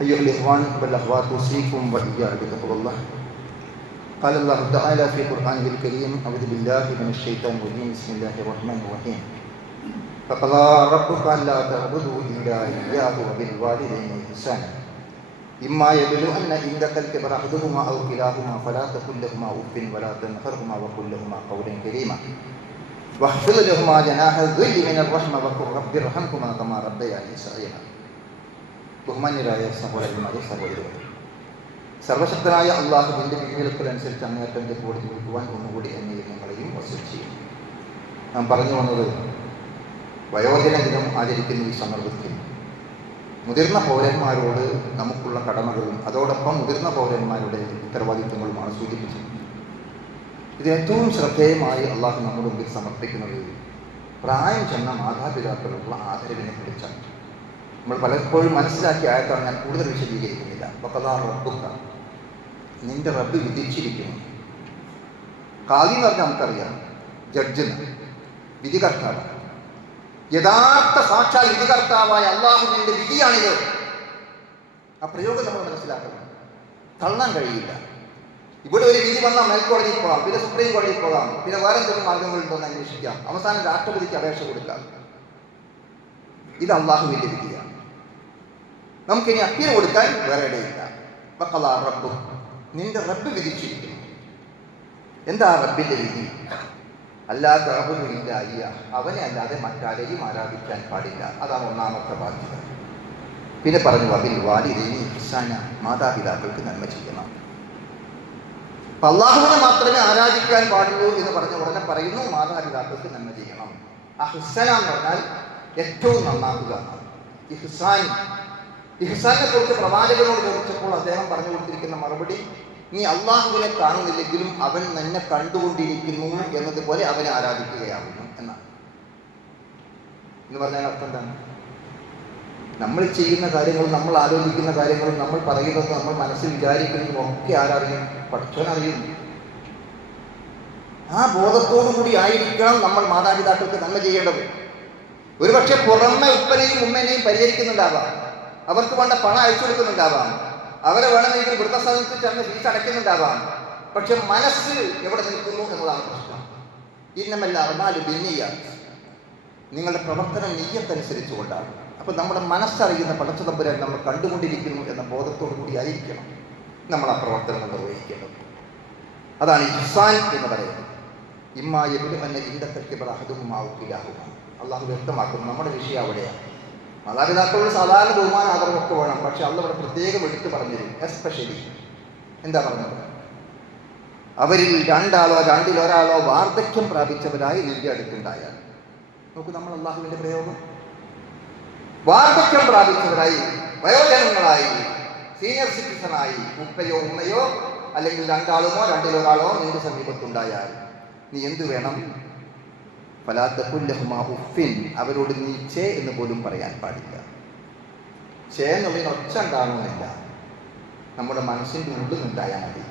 അയ്യുഹൽ ഇഖ്വാൻ വൽ അഖ്വാത്ത് ഉസീകും വഇയ്യാകും ബിത്തഖ്വല്ലാഹ്. قال الله تعالى في قرآنه الكريم أعوذ بالله من الشيطان الرجيم بسم الله الرحمن الرحيم فقضى ربك ألا تعبدوا إلا إياه وبالوالدين إحسانا إما يبلغن عندك الكبر أحدهما أو كلاهما فلا تقل لهما أف ولا تنهرهما وقل لهما قولا كريما واخفض لهما جناح الذل من الرحمة وقل رب ارحمهما كما ربياني صغيرا. ബഹുമാന്യരായ സഹോദരന്മാരെ, സഹോദരികളെ, സർവശക്തനായ അള്ളാഹുവിൻ്റെ വിധിവിലക്കലനുസരിച്ച് അങ്ങേറ്റൻ്റെ കൂടെ ജീവിക്കുവാൻ ഒന്നുകൂടി എന്നെയും നിങ്ങളെയും വസിച്ച് ചെയ്യും. നാം പറഞ്ഞു വന്നത്, വയോജന ദിനം ആചരിക്കുന്ന ഈ സന്ദർഭത്തിൽ മുതിർന്ന പൗരന്മാരോട് നമുക്കുള്ള കടമകളും അതോടൊപ്പം മുതിർന്ന പൗരന്മാരുടെ ഉത്തരവാദിത്വങ്ങളുമാണ് സൂചിപ്പിച്ചത്. ഇത് ഏറ്റവും ശ്രദ്ധേയമായി അള്ളാഹു നമ്മുടെ മുമ്പിൽ സമർപ്പിക്കുന്നത് പ്രായം ചെന്ന മാതാപിതാക്കളുള്ള ആദരവിനെ കുറിച്ചാണ്. നമ്മൾ പലപ്പോഴും മനസ്സിലാക്കിയ ആയത്താണ്, ഞാൻ കൂടുതൽ വിശദീകരിക്കുന്നില്ല. വഖദാ റബ്ബുക, നിന്റെ റബ്ബ് വിധിച്ചിരിക്കുന്നു. ഖാദി എന്ന് പറഞ്ഞാൽ നമുക്കറിയാം, ജഡ്ജ്, വിധികർത്താവ്. യഥാർത്ഥ സാക്ഷാൽ വിധികർത്താവായ അള്ളാഹുവിൻ്റെ വിധിയാണിത്. ആ പ്രയോഗം നമ്മൾ മനസ്സിലാക്കണം, തള്ളാൻ കഴിയില്ല. ഇവിടെ ഒരു വിധി വന്നാൽ മേൽക്കോടതിയിൽ പോകാം, പിന്നെ സുപ്രീം കോടതിയിൽ പോകാം, പിന്നെ വേറെ എന്തെങ്കിലും മാർഗങ്ങളുണ്ടോ എന്ന് അന്വേഷിക്കാം, അവസാനം രാഷ്ട്രപതിക്ക് അപേക്ഷ കൊടുക്കാം. ഇത് അള്ളാഹുവിൻ്റെ വിധിയാണ്. നമുക്കിനി അപ്പീൽ കൊടുക്കാൻ വേറെ ഇടയില്ല. വഖദാ റബ്ബുക, നിന്റെ റബ്ബ് വിധിച്ചിരിക്കുന്നു. എന്താ റബ്ബിൻ്റെ വിധി? അല്ലാ തഅബുദൂല്ല ഇയ്യാഹ്, അവനെ അല്ലാതെ മറ്റാരെയും ആരാധിക്കാൻ പാടില്ല. അതാണ് ഒന്നാമത്തെ ബാധ്യത. പിന്നെ പറഞ്ഞു വബിൽ വാലിദൈനി ഇഹ്സാന, മാതാപിതാക്കൾക്ക് നന്മ ചെയ്യണം. അള്ളാഹുവിനെ മാത്രമേ ആരാധിക്കാൻ പാടുള്ളൂ എന്ന് പറഞ്ഞ ഉടനെ പറയുന്നു മാതാപിതാക്കൾക്ക് നന്മ ചെയ്യണം. ഇഹ്സാന എന്ന് പറഞ്ഞാൽ ഏറ്റവും നന്നാക്കുക. ഇഹ്സാനെ കുറിച്ച് പ്രവാചകനോട് ചോദിച്ചപ്പോൾ അദ്ദേഹം പറഞ്ഞു കൊടുത്തിരിക്കുന്ന മറുപടി, നീ അള്ളാഹുവിനെ കാണുന്നില്ലെങ്കിലും അവൻ നിന്നെ കണ്ടുകൊണ്ടിരിക്കുന്നു എന്നതുപോലെ അവനെ ആരാധിക്കുകയാകുന്നു എന്നാണ്. എന്ന് പറഞ്ഞാൽ അർത്ഥം എന്താണ്? നമ്മൾ ചെയ്യുന്ന കാര്യങ്ങളും നമ്മൾ ആലോചിക്കുന്ന കാര്യങ്ങളും നമ്മൾ പറയുന്നതും നമ്മൾ മനസ്സിൽ വിചാരിക്കുന്നതും ഒക്കെ ആരറിയും? പഠിച്ചവനറിയുന്നു. ആ ബോധത്തോടു കൂടി ആയിരിക്കണം നമ്മൾ മാതാപിതാക്കൾക്ക് നന്മ ചെയ്യേണ്ടത്. ഒരുപക്ഷെ പുറമെ ഉപ്പനെയും ഉമ്മനെയും പരിഹരിക്കുന്നുണ്ടാവാം, അവർക്ക് വേണ്ട പണം അയച്ചു കൊടുക്കുന്നുണ്ടാവാം, അവരെ വേണമെങ്കിൽ വൃദ്ധസദനത്തിൽ ചേർന്ന് ഫീസ് അടയ്ക്കുന്നുണ്ടാവാം. പക്ഷെ മനസ്സ് എവിടെ നിൽക്കുന്നു എന്നതാണ് പ്രശ്നം. ഇന്നമല്ല അർമാലു ബിന്നിയ്യാത്ത്, നിങ്ങളുടെ പ്രവർത്തനം നിയ്യത്തനുസരിച്ചു കൊണ്ടാണ്. അപ്പൊ നമ്മുടെ മനസ്സറിയുന്ന പടച്ചതമ്പുരാൻ നമ്മൾ കണ്ടുകൊണ്ടിരിക്കുന്നു എന്ന ബോധത്തോടു കൂടി ആയിരിക്കണം നമ്മൾ ആ പ്രവർത്തനം നിർവഹിക്കേണ്ടത്. അതാണ് ഇഹ്സാൻ എന്ന് പറയുന്നത്. അള്ളാഹു വ്യക്തമാക്കുന്നു. നമ്മുടെ വിഷയം അവിടെയാണ്. മാതാപിതാക്കളോട് സാധാരണ ബഹുമാനം ആദരവൊക്കെ വേണം. പക്ഷെ അള്ളാഹ് ഇവിടെ പ്രത്യേകം എടുത്തു പറഞ്ഞിരുന്നു. എസ്പെഷ്യലി എന്താ പറഞ്ഞത്? അവരിൽ രണ്ടാളോ രണ്ടിലൊരാളോ വാർദ്ധക്യം പ്രാപിച്ചവരായി നിന്റെ അടുത്തുണ്ടായാൽ. നോക്കൂ നമ്മൾ അള്ളാഹുവിന്റെ പ്രയോഗം. വാർദ്ധക്യം പ്രാപിച്ചവരായി, വയോജനങ്ങളായി, സീനിയർ സിറ്റിസണായി, ഉപ്പയോ ഉമ്മയോ അല്ലെങ്കിൽ രണ്ടാളുമോ രണ്ടിലൊരാളോ നിന്റെ സമീപത്തുണ്ടായാൽ നീ എന്തു വേണം? ഫലാ തഖുൽ ലഹുമാ ഉഫ്ഫിൻ, അവരോട് നീ ചേ എന്ന് പോലും പറയാൻ പാടില്ല. ചേ എന്നുള്ളതിന് ഒച്ച ഉണ്ടാകണമെന്നില്ല, നമ്മുടെ മനസ്സിൻ്റെ ഉള്ളിൽ നിന്നുണ്ടായാൽ മതി.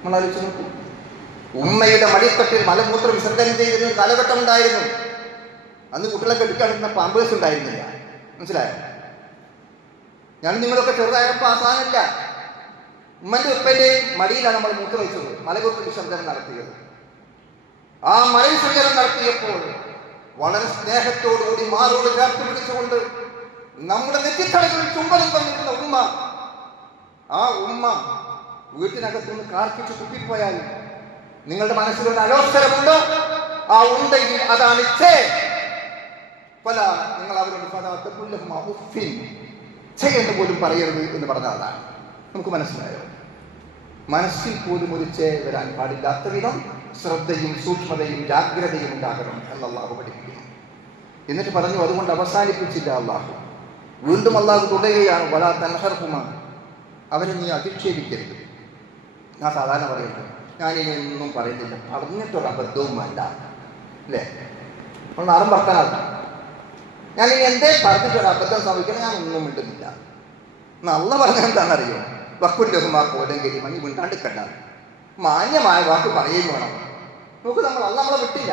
നമ്മൾ ആലോചിച്ച് നോക്കൂ. ഉമ്മയുടെ മടിത്തട്ടിൽ മലമൂത്ര വിസർജനം ചെയ്തിരുന്ന കാലഘട്ടം ഉണ്ടായിരുന്നു. അന്ന് കുട്ടികളെ കെട്ടിക്കാടുന്ന പാമ്പേഴ്സ് ഉണ്ടായിരുന്നില്ല. മനസ്സിലായോ? ഞാൻ നിങ്ങളൊക്കെ ചെറുതായപ്പോൾ ആ സാധനമില്ല. ഉമ്മന്റെ ഉപ്പന്റെയും മടിയിലാണ് നമ്മൾ മൂത്രം വെച്ചത്, മലമൂത്ര വിസർജനം നടത്തിയത്. ആ മലവിസർജനം നടത്തിയപ്പോൾ വളരെ സ്നേഹത്തോടുകൂടി മാറോട് ചേർത്ത് പിടിച്ചുകൊണ്ട് നമ്മുടെ നെറ്റിത്തടകളിൽ ചുംബനം തന്നിരുന്ന ഉമ്മ, ആ ഉമ്മ വീട്ടിനകത്തുനിന്ന് കാർക്കിച്ച് തുപ്പിപ്പോയാൽ നിങ്ങളുടെ മനസ്സിലൊരു അലോസരമുണ്ടോ? ആ ഉണ്ടെങ്കിൽ അതാണ് ചേ. പല നിങ്ങൾ അവരോട് എന്ന് പോലും പറയരുത് എന്ന് പറഞ്ഞാൽ അതാണ്. നമുക്ക് മനസ്സിലായോ? മനസ്സിൽ പോലും ഒരു ചേ വരാൻ പാടില്ലാത്ത വിധം ശ്രദ്ധയും സൂക്ഷ്മതയും ജാഗ്രതയും ഉണ്ടാകണം എന്ന് അള്ളാഹു പഠിപ്പിക്കുന്നു. എന്നിട്ട് പറഞ്ഞു, അതുകൊണ്ട് അവസാനിപ്പിച്ചില്ല അള്ളാഹു. വീണ്ടും അള്ളാഹു തുടരുകയാണ്, വലാ തൻഹർഹുമ, അവരെ നീ അധിക്ഷേപിക്കരുത്. ഞാൻ സാധാരണ പറയുന്നത്, ഞാനിനി ഒന്നും പറയുന്നില്ല, പറഞ്ഞിട്ടൊരു അബദ്ധവും വേണ്ട, അല്ലേ? നമ്മൾ ആരും പറക്കാനാണ്. ഞാനിനി എന്തേ പറഞ്ഞിട്ടൊരു അബദ്ധം സംഭവിക്കണം, ഞാൻ ഒന്നും മിണ്ടുന്നില്ല. നല്ല പറഞ്ഞാൽ എന്താണെന്നറിയോ? വക്കുല്ലഹുമാ കോലം കഴിയുമ്പോൾ നീ മിണ്ടാണ്ടിക്കണ്ട, മാന്യമായ വാക്ക് പറയുകയും വേണം. നോക്ക്, നമ്മളെ വിട്ടില്ല.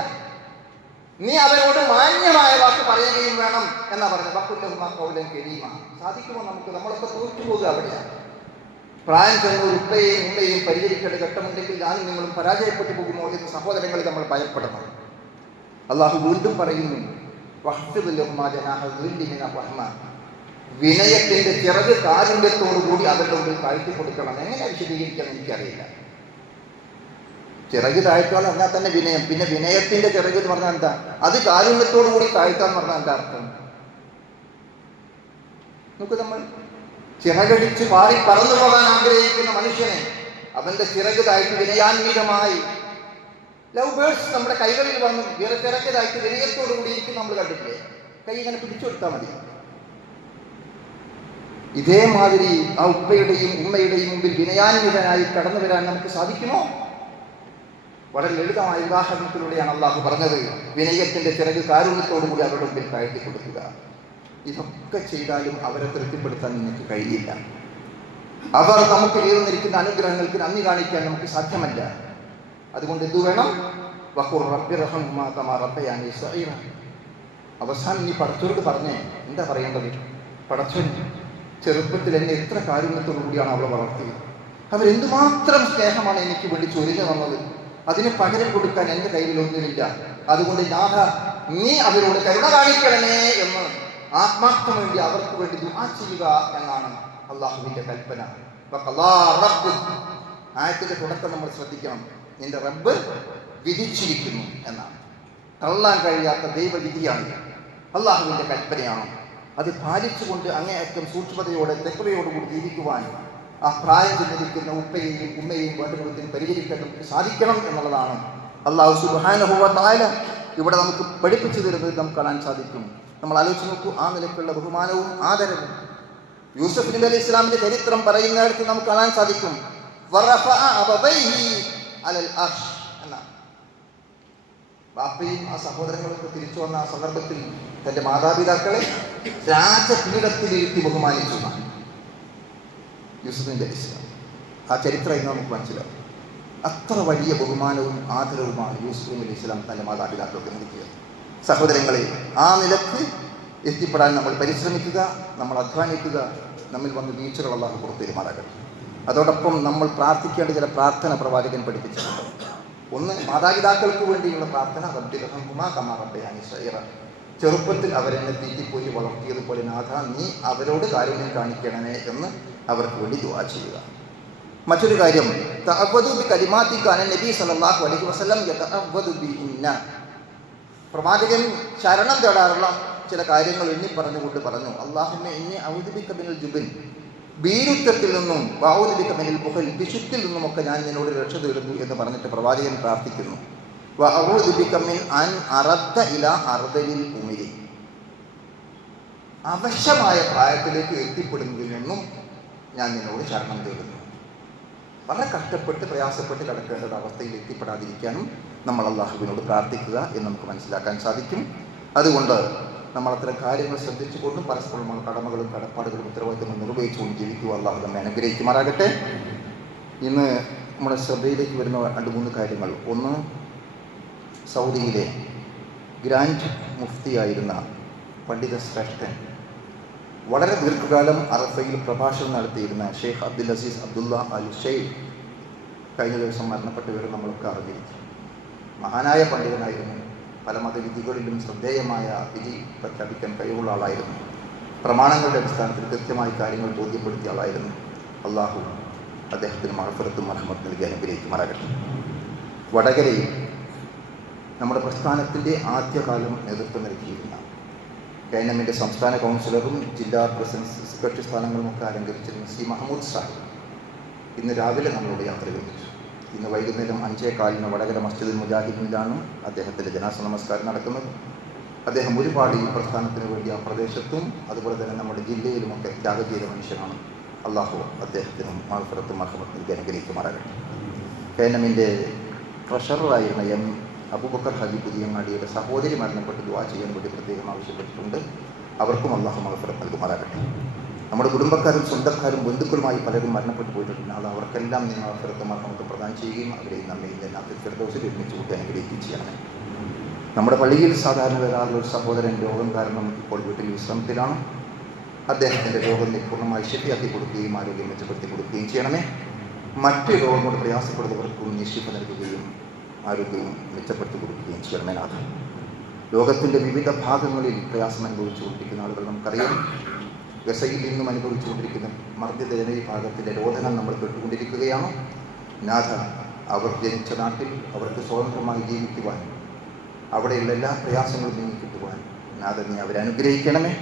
നീ അവരോട് മാന്യമായ വാക്ക് പറയുകയും വേണം എന്നാ പറഞ്ഞത്. വക്കുല്ലഹുമാ കോലം കഴിയുമ സാധിക്കുമോ നമുക്ക്? നമ്മളൊക്കെ തോറ്റുപോകുക അവിടെയാണ്. പ്രായം ചെന്ന ഒരു ഉപ്പയെയും ഉമ്മയെയും പരിഹരിക്കേണ്ട ഘട്ടമുണ്ടെങ്കിൽ ഞാനും നിങ്ങളും പരാജയപ്പെട്ടു പോകുമോ എന്ന് സഹോദരങ്ങളിൽ നമ്മൾ ഭയപ്പെടണം. അള്ളാഹു വീണ്ടും പറയുന്നു, വിനയത്തിന്റെ ചിറക് കാരുണ്യത്തോടു കൂടി അവരുടെ മുമ്പിൽ താഴ്ത്തി കൊടുക്കണം. എങ്ങനെ വിശദീകരിക്കാൻ എനിക്കറിയില്ല. ചിറക് താഴ്ത്താൻ പറഞ്ഞാൽ തന്നെ വിനയം. പിന്നെ വിനയത്തിന്റെ ചിറക് എന്ന് പറഞ്ഞാൽ എന്താ? അത് കാരുണ്യത്തോടു കൂടി താഴ്ത്താൻ പറഞ്ഞാൽ എന്താ അർത്ഥം? നമുക്ക് നമ്മൾ ചിറകടിച്ച് പാറി പറന്നു പോകാൻ ആഗ്രഹിക്കുന്ന മനുഷ്യനെ അവന്റെ ചിറക് താഴ്ത്തി വിനയാന്വിതമായി, ലവ് ബേർഡ്സ് നമ്മുടെ കൈകളിൽ വന്ന് ചിറക് താഴ്ത്തി വിനയത്തോടു കൂടി ഇരിക്കും. നമ്മൾ കണ്ടിട്ടില്ലേ? കൈ ഇങ്ങനെ പിടിച്ചെടുത്താൽ മതി. ഇതേമാതിരി ആ ഉപ്പയുടെയും ഉമ്മയുടെയും മുമ്പിൽ വിനയാന്വിതനായി കടന്നു വരാൻ നമുക്ക് സാധിക്കുമോ? വളരെ ലളിതമായ ഉദാഹരണത്തിലൂടെയാണ് അള്ളാഹു പറഞ്ഞത്, വിനയത്തിന്റെ ചിറക് കാരുണ്യത്തോടു കൂടി അവരുടെ മുമ്പിൽ താഴ്ത്തി കൊടുക്കുക. ഇതൊക്കെ ചെയ്താലും അവരെ തൃപ്തിപ്പെടുത്താൻ നിങ്ങൾക്ക് കഴിയില്ല. അവർ നമുക്ക് ചെയ്തുന്നിരിക്കുന്ന അനുഗ്രഹങ്ങൾക്ക് നന്ദി കാണിക്കാൻ നമുക്ക് സാധ്യമല്ല. അതുകൊണ്ട് എന്തു വേണം? അവസാനം നീ പടച്ചോട് പറഞ്ഞേ, എന്താ പറയേണ്ടത്? പടച്ചോൻ ചെറുപ്പത്തിൽ എന്നെ എത്ര കാരുണ്യത്തോടു കൂടിയാണ് അവളെ വളർത്തിയത്. അവരെന്തുമാത്രം സ്നേഹമാണ് എനിക്ക് വേണ്ടി ചൊരിഞ്ഞു വന്നത്. അതിന് പകരം കൊടുക്കാൻ എൻ്റെ കയ്യിലൊന്നുമില്ല. അതുകൊണ്ട് നാഥ, നീ അവരോട് കരുണ കാണിക്കണമേ എന്ന് ആത്മാർത്ഥം വേണ്ടി അവർക്ക് വേണ്ടി ദുആ ചെയ്യുക എന്നാണ് അള്ളാഹുവിന്റെ കൽപ്പന. ആയത്തിന്റെ തുടക്കം നമ്മൾ ശ്രദ്ധിക്കണം. നിന്റെ റബ്ബ് വിധിച്ചിരിക്കുന്നു എന്നാണ്. തള്ളാൻ കഴിയാത്ത ദൈവവിധിയാണ്, അള്ളാഹുവിൻ്റെ കൽപ്പനയാണ്. അത് പാലിച്ചുകൊണ്ട് അങ്ങേയറ്റം സൂക്ഷ്മതയോടെ തെക്കുവയോടുകൂടി ജീവിക്കുവാൻ ആ പ്രായം ചെന്നിരിക്കുന്ന ഉപ്പയെയും ഉമ്മയെയും വേണ്ട രൂപത്തിൽ പരിചരിക്കാൻ നമുക്ക് സാധിക്കണം എന്നുള്ളതാണ് അള്ളാഹു സുബ്ഹാനഹു വ തആല ഇവിടെ നമുക്ക് പഠിപ്പിച്ചു തരുന്നത് നമുക്ക് കാണാൻ സാധിക്കും. നമ്മൾ ആലോചിച്ച് നോക്കൂ, ആ നിലക്കുള്ള ബഹുമാനവും ആദരവും യൂസുഫ് നബി അലൈഹി ഇസ്ലാമിന്റെ ചരിത്രം പറയുന്നിടത്ത് നമുക്ക് കാണാൻ സാധിക്കും. ബാപ്പയും ആ സഹോദരങ്ങളൊക്കെ തിരിച്ചു വന്ന ആ സന്ദർഭത്തിൽ തന്റെ മാതാപിതാക്കളെ രാജപീഠത്തിലിരുത്തി ബഹുമാനിച്ചു യൂസുഫ് നബി അലൈഹി ഇസ്ലാം. ആ ചരിത്രം ഇന്ന് നമുക്ക് മനസ്സിലാവും. അത്ര വലിയ ബഹുമാനവും ആദരവുമാണ് യൂസുഫ് നബി അലൈഹി ഇസ്ലാം തന്റെ മാതാപിതാക്കൾക്ക് നൽകിയത്. സഹോദരങ്ങളെ, ആ നിലക്ക് എത്തിപ്പെടാൻ നമ്മൾ പരിശ്രമിക്കുക, നമ്മൾ അധ്വാനിക്കുക. നമ്മിൽ വന്ന് വീഴ്ചകൾ അല്ലാഹു പുറത്തേരുമാറാകട്ടെ. അതോടൊപ്പം നമ്മൾ പ്രാർത്ഥിക്കേണ്ട ചില പ്രാർത്ഥന പ്രവാചകൻ പഠിപ്പിച്ചിട്ടുണ്ട്. ഒന്ന്, മാതാപിതാക്കൾക്ക് വേണ്ടിയുള്ള പ്രാർത്ഥന, ചെറുപ്പത്തിൽ അവരെന്നെ തീറ്റിപ്പോയി വളർത്തിയതുപോലെ നാഥ നീ അവരോട് കാരുണ്യം കാണിക്കണമേ എന്ന് അവർക്ക് വേണ്ടി ദുആ ചെയ്യുക. മറ്റൊരു കാര്യം, തഅവ്വദു ബി കലിമാതി കാന നബി സല്ലല്ലാഹു അലൈഹി വസല്ലം യതഅവ്വദു ബിഹിന്ന. പ്രവാചകൻ ശരണം തേടാറുള്ള ചില കാര്യങ്ങൾ എണ്ണി പറഞ്ഞുകൊണ്ട് പറഞ്ഞു, അല്ലാഹുമ്മ ഇന്നി അഊദു ബിക മിനൽ ജുബ്ൻ, ഭീരുത്വത്തിൽ നിന്നും, വഅഊദു ബിക മിനൽ ബുഖൽ, പിശുക്കിൽ നിന്നുമൊക്കെ ഞാൻ നിന്നോട് രക്ഷ തേടുന്നു എന്ന് പറഞ്ഞിട്ട് പ്രവാചകൻ പ്രാർത്ഥിക്കുന്നു. വഅഊദു ബിക മിൻ അൻ അറദ്ദ ഇലാ അർദലിൽ ഉമരി, അവശമായ പ്രായത്തിലേക്ക് എത്തിപ്പെടുന്നതിൽ നിന്നും ഞാൻ നിന്നോട് ശരണം തേടുന്നു. വളരെ കഷ്ടപ്പെട്ട് പ്രയാസപ്പെട്ട് കിടക്കേണ്ട ഒരു അവസ്ഥയിൽ എത്തിപ്പെടാതിരിക്കാനും നമ്മൾ അള്ളാഹുവിനോട് പ്രാർത്ഥിക്കുക എന്ന് നമുക്ക് മനസ്സിലാക്കാൻ സാധിക്കും. അതുകൊണ്ട് നമ്മൾ അത്തരം കാര്യങ്ങൾ ശ്രദ്ധിച്ചുകൊണ്ടും പരസ്പരം കടമകളും കടപ്പാടുകളും ഉത്തരവാദിത്തങ്ങളും നിർവഹിച്ചുകൊണ്ട് ജീവിക്കുക. അള്ളാഹു നമ്മെ അനുഗ്രഹിക്കുമാറാകട്ടെ. ഇന്ന് നമ്മുടെ ശ്രദ്ധയിലേക്ക് വരുന്ന 2-3 കാര്യങ്ങൾ. ഒന്ന്, സൗദിയിലെ ഗ്രാൻഡ് മുഫ്തിയായിരുന്ന പണ്ഡിത ശ്രേഷ്ഠൻ, വളരെ ദീർഘകാലം അറഫയിൽ പ്രഭാഷണം നടത്തിയിരുന്ന ഷെയ്ഖ് അബ്ദുൽ അസീസ് അബ്ദുള്ള അൽ ഷെയ്ഖ് കഴിഞ്ഞ ദിവസം മരണപ്പെട്ട വിവരം നമ്മളൊക്കെ അറിഞ്ഞിരിക്കും. മഹാനായ പണ്ഡിതനായിരുന്നു. പല മതവിധികളിലും ശ്രദ്ധേയമായ വിധി പ്രഖ്യാപിക്കാൻ കഴിവുള്ള ആളായിരുന്നു. പ്രമാണങ്ങളുടെ അടിസ്ഥാനത്തിൽ കൃത്യമായി കാര്യങ്ങൾ ബോധ്യപ്പെടുത്തിയ ആളായിരുന്നു. അള്ളാഹു അദ്ദേഹത്തിന് മഗ്ഫിറത്തും റഹ്മത്തും നൽകി അനുഗ്രഹിക്കുമാറാകട്ടെ. വടകരയിൽ നമ്മുടെ പ്രസ്ഥാനത്തിൻ്റെ ആദ്യകാലം നേതൃത്വം നൽകിയിരുന്ന KNM സംസ്ഥാന കൗൺസിലറും ജില്ലാ പ്രസിഡന്റ് സെക്രട്ടറി സ്ഥാനങ്ങളുമൊക്കെ അലങ്കരിച്ചിരുന്ന സി മഹമ്മൂദ് സാഹിബ് ഇന്ന് രാവിലെ നമ്മളോട് യാത്ര ചോദിച്ചു. ഇന്ന് വൈകുന്നേരം 5:15 വടകര മസ്ജിദുൽ മുജാഹിദിലാണ് അദ്ദേഹത്തിൻ്റെ ജനാസ നമസ്കാരം നടക്കുന്നത്. അദ്ദേഹം ഒരുപാട് ഈ പ്രസ്ഥാനത്തിന് വേണ്ടി ആ പ്രദേശത്തും അതുപോലെ തന്നെ നമ്മുടെ ജില്ലയിലുമൊക്കെ ത്യാഗം ചെയ്ത മനുഷ്യനാണ്. അള്ളാഹു അദ്ദേഹത്തിനും മഗ്ഫിറത്തും റഹ്മത്തും നൽകി അനുഗ്രഹിക്കുമാറാകട്ടെ. KNM ട്രഷററായിരുന്ന M അബൂബക്കർ ഹാജി പുതിയങ്ങാടിയുടെ സഹോദരി മരണപ്പെട്ട് ദുആ ചെയ്യാൻ വേണ്ടി പ്രത്യേകം ആവശ്യപ്പെട്ടിട്ടുണ്ട്. അവർക്കും അള്ളാഹു മഗ്ഫിറത്ത് നൽകുമാറാകട്ടെ. നമ്മുടെ കുടുംബക്കാരും സ്വന്തക്കാരും ബന്ധുക്കളുമായി പലരും മരണപ്പെട്ടു പോയിട്ടുണ്ട്. അത് അവർക്കെല്ലാം നിങ്ങൾ മഗ്ഫിറത്തും റഹ്മത്തും പ്രദാനം ചെയ്യുകയും അവരെ നമ്മെ ജന്നാത്തുൽ ഫിർദൗസിൽ ഒരുമിച്ച് കൂട്ടി അനുഗ്രഹിക്കുകയും ചെയ്യണമേ. നമ്മുടെ പള്ളിയിൽ സാധാരണ വരാറുള്ള ഒരു സഹോദരൻ രോഗം കാരണം ഇപ്പോൾ വീട്ടിൽ വിശ്രമത്തിലാണ്. അദ്ദേഹത്തിൻ്റെ രോഗം പൂർണ്ണമായി ശരിയാക്കി കൊടുക്കുകയും ആരോഗ്യം മെച്ചപ്പെടുത്തി കൊടുക്കുകയും ചെയ്യണമേ. മറ്റ് രോഗം കൊണ്ട് പ്രയാസപ്പെടുന്നവർക്കും നിശ്ചിത നൽകുകയും ആരോഗ്യവും മെച്ചപ്പെടുത്തി കൊടുക്കുകയും ചെയ്യണമേ. നാഥൻ, ലോകത്തിൻ്റെ വിവിധ ഭാഗങ്ങളിൽ പ്രയാസം അനുഭവിച്ചുകൊണ്ടിരിക്കുന്ന ആളുകൾ നമുക്കറിയാം. ഗസയിൽ നിന്നും അനുഭവിച്ചുകൊണ്ടിരിക്കുന്ന മർദ്ദിത ജനവിഭാഗത്തിൻ്റെ രോദനം നമ്മൾ കേട്ടുകൊണ്ടിരിക്കുകയാണ്. നാഥ, അവർ ജനിച്ച നാട്ടിൽ അവർക്ക് സ്വതന്ത്രമായി ജീവിക്കുവാൻ, അവിടെയുള്ള എല്ലാ പ്രയാസങ്ങളും നീങ്ങിക്കിട്ടുവാൻ നാഥ നീ അവരെ അനുഗ്രഹിക്കണമേ.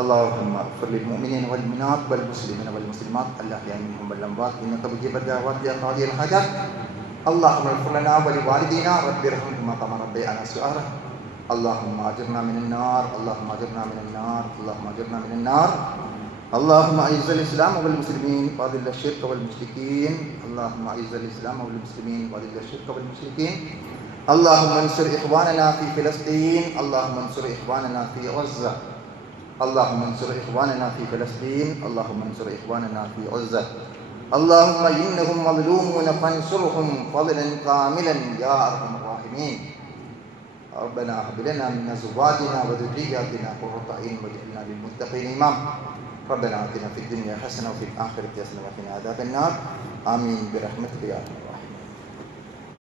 اللهم اغفر للمؤمنين والمؤمنات والمسلمين والمسلمات الأحياء منهم والأموات إنك مجيب الدعوات يا قاضي الحاجات. اللهم اغفر لنا ولوالدينا رب ارحمهما كما ربيانا صغارا. اللهم اجرنا من النار، اللهم اجرنا من النار، اللهم اجرنا من النار. اللهم اعز الاسلام والمسلمين واذل الشرك والمشركين. اللهم اعز الاسلام والمسلمين واذل الشرك والمشركين. اللهم انصر اخواننا في فلسطين. اللهم انصر اخواننا في غزة. اللهم انصر اخواننا في فلسطين. اللهم انصر اخواننا في غزة. اللهم انهم مظلومون فانصرهم فضلا كاملا يا ارحم الراحمين. ربنا هب لنا من ازواجنا وذرياتنا قرة اعين واجعلنا للمتقين اماما. ربنا آتنا في الدنيا حسنة وفي الآخرة حسنة وقنا عذاب النار. آمين برحمتك يا ارحم الراحمين.